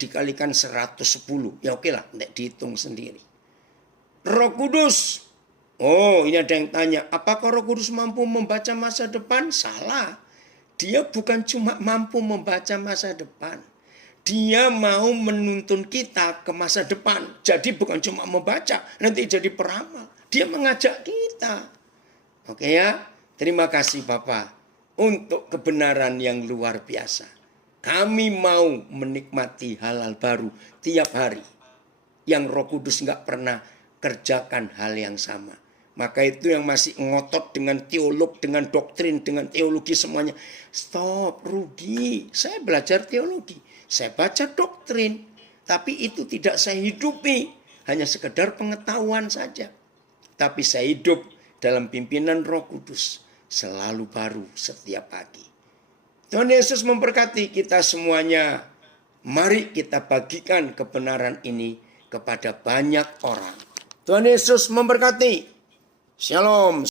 dikalikan 110. Ya oke lah, nek dihitung sendiri. Roh Kudus. Oh, ini ada yang tanya, apakah Roh Kudus mampu membaca masa depan? Salah. Dia bukan cuma mampu membaca masa depan. Dia mau menuntun kita ke masa depan. Jadi bukan cuma membaca, nanti jadi peramal. Dia mengajak kita. Oke ya, terima kasih Bapak untuk kebenaran yang luar biasa. Kami mau menikmati hal-hal baru tiap hari. Yang Roh Kudus nggak pernah kerjakan hal yang sama. Maka itu yang masih ngotot dengan teolog, dengan doktrin, dengan teologi semuanya. Stop, rugi. Saya belajar teologi. Saya baca doktrin. Tapi itu tidak saya hidupi. Hanya sekedar pengetahuan saja. Tapi saya hidup dalam pimpinan Roh Kudus. Selalu baru setiap pagi. Tuhan Yesus memberkati kita semuanya. Mari kita bagikan kebenaran ini kepada banyak orang. Tuhan Yesus memberkati. Shalom.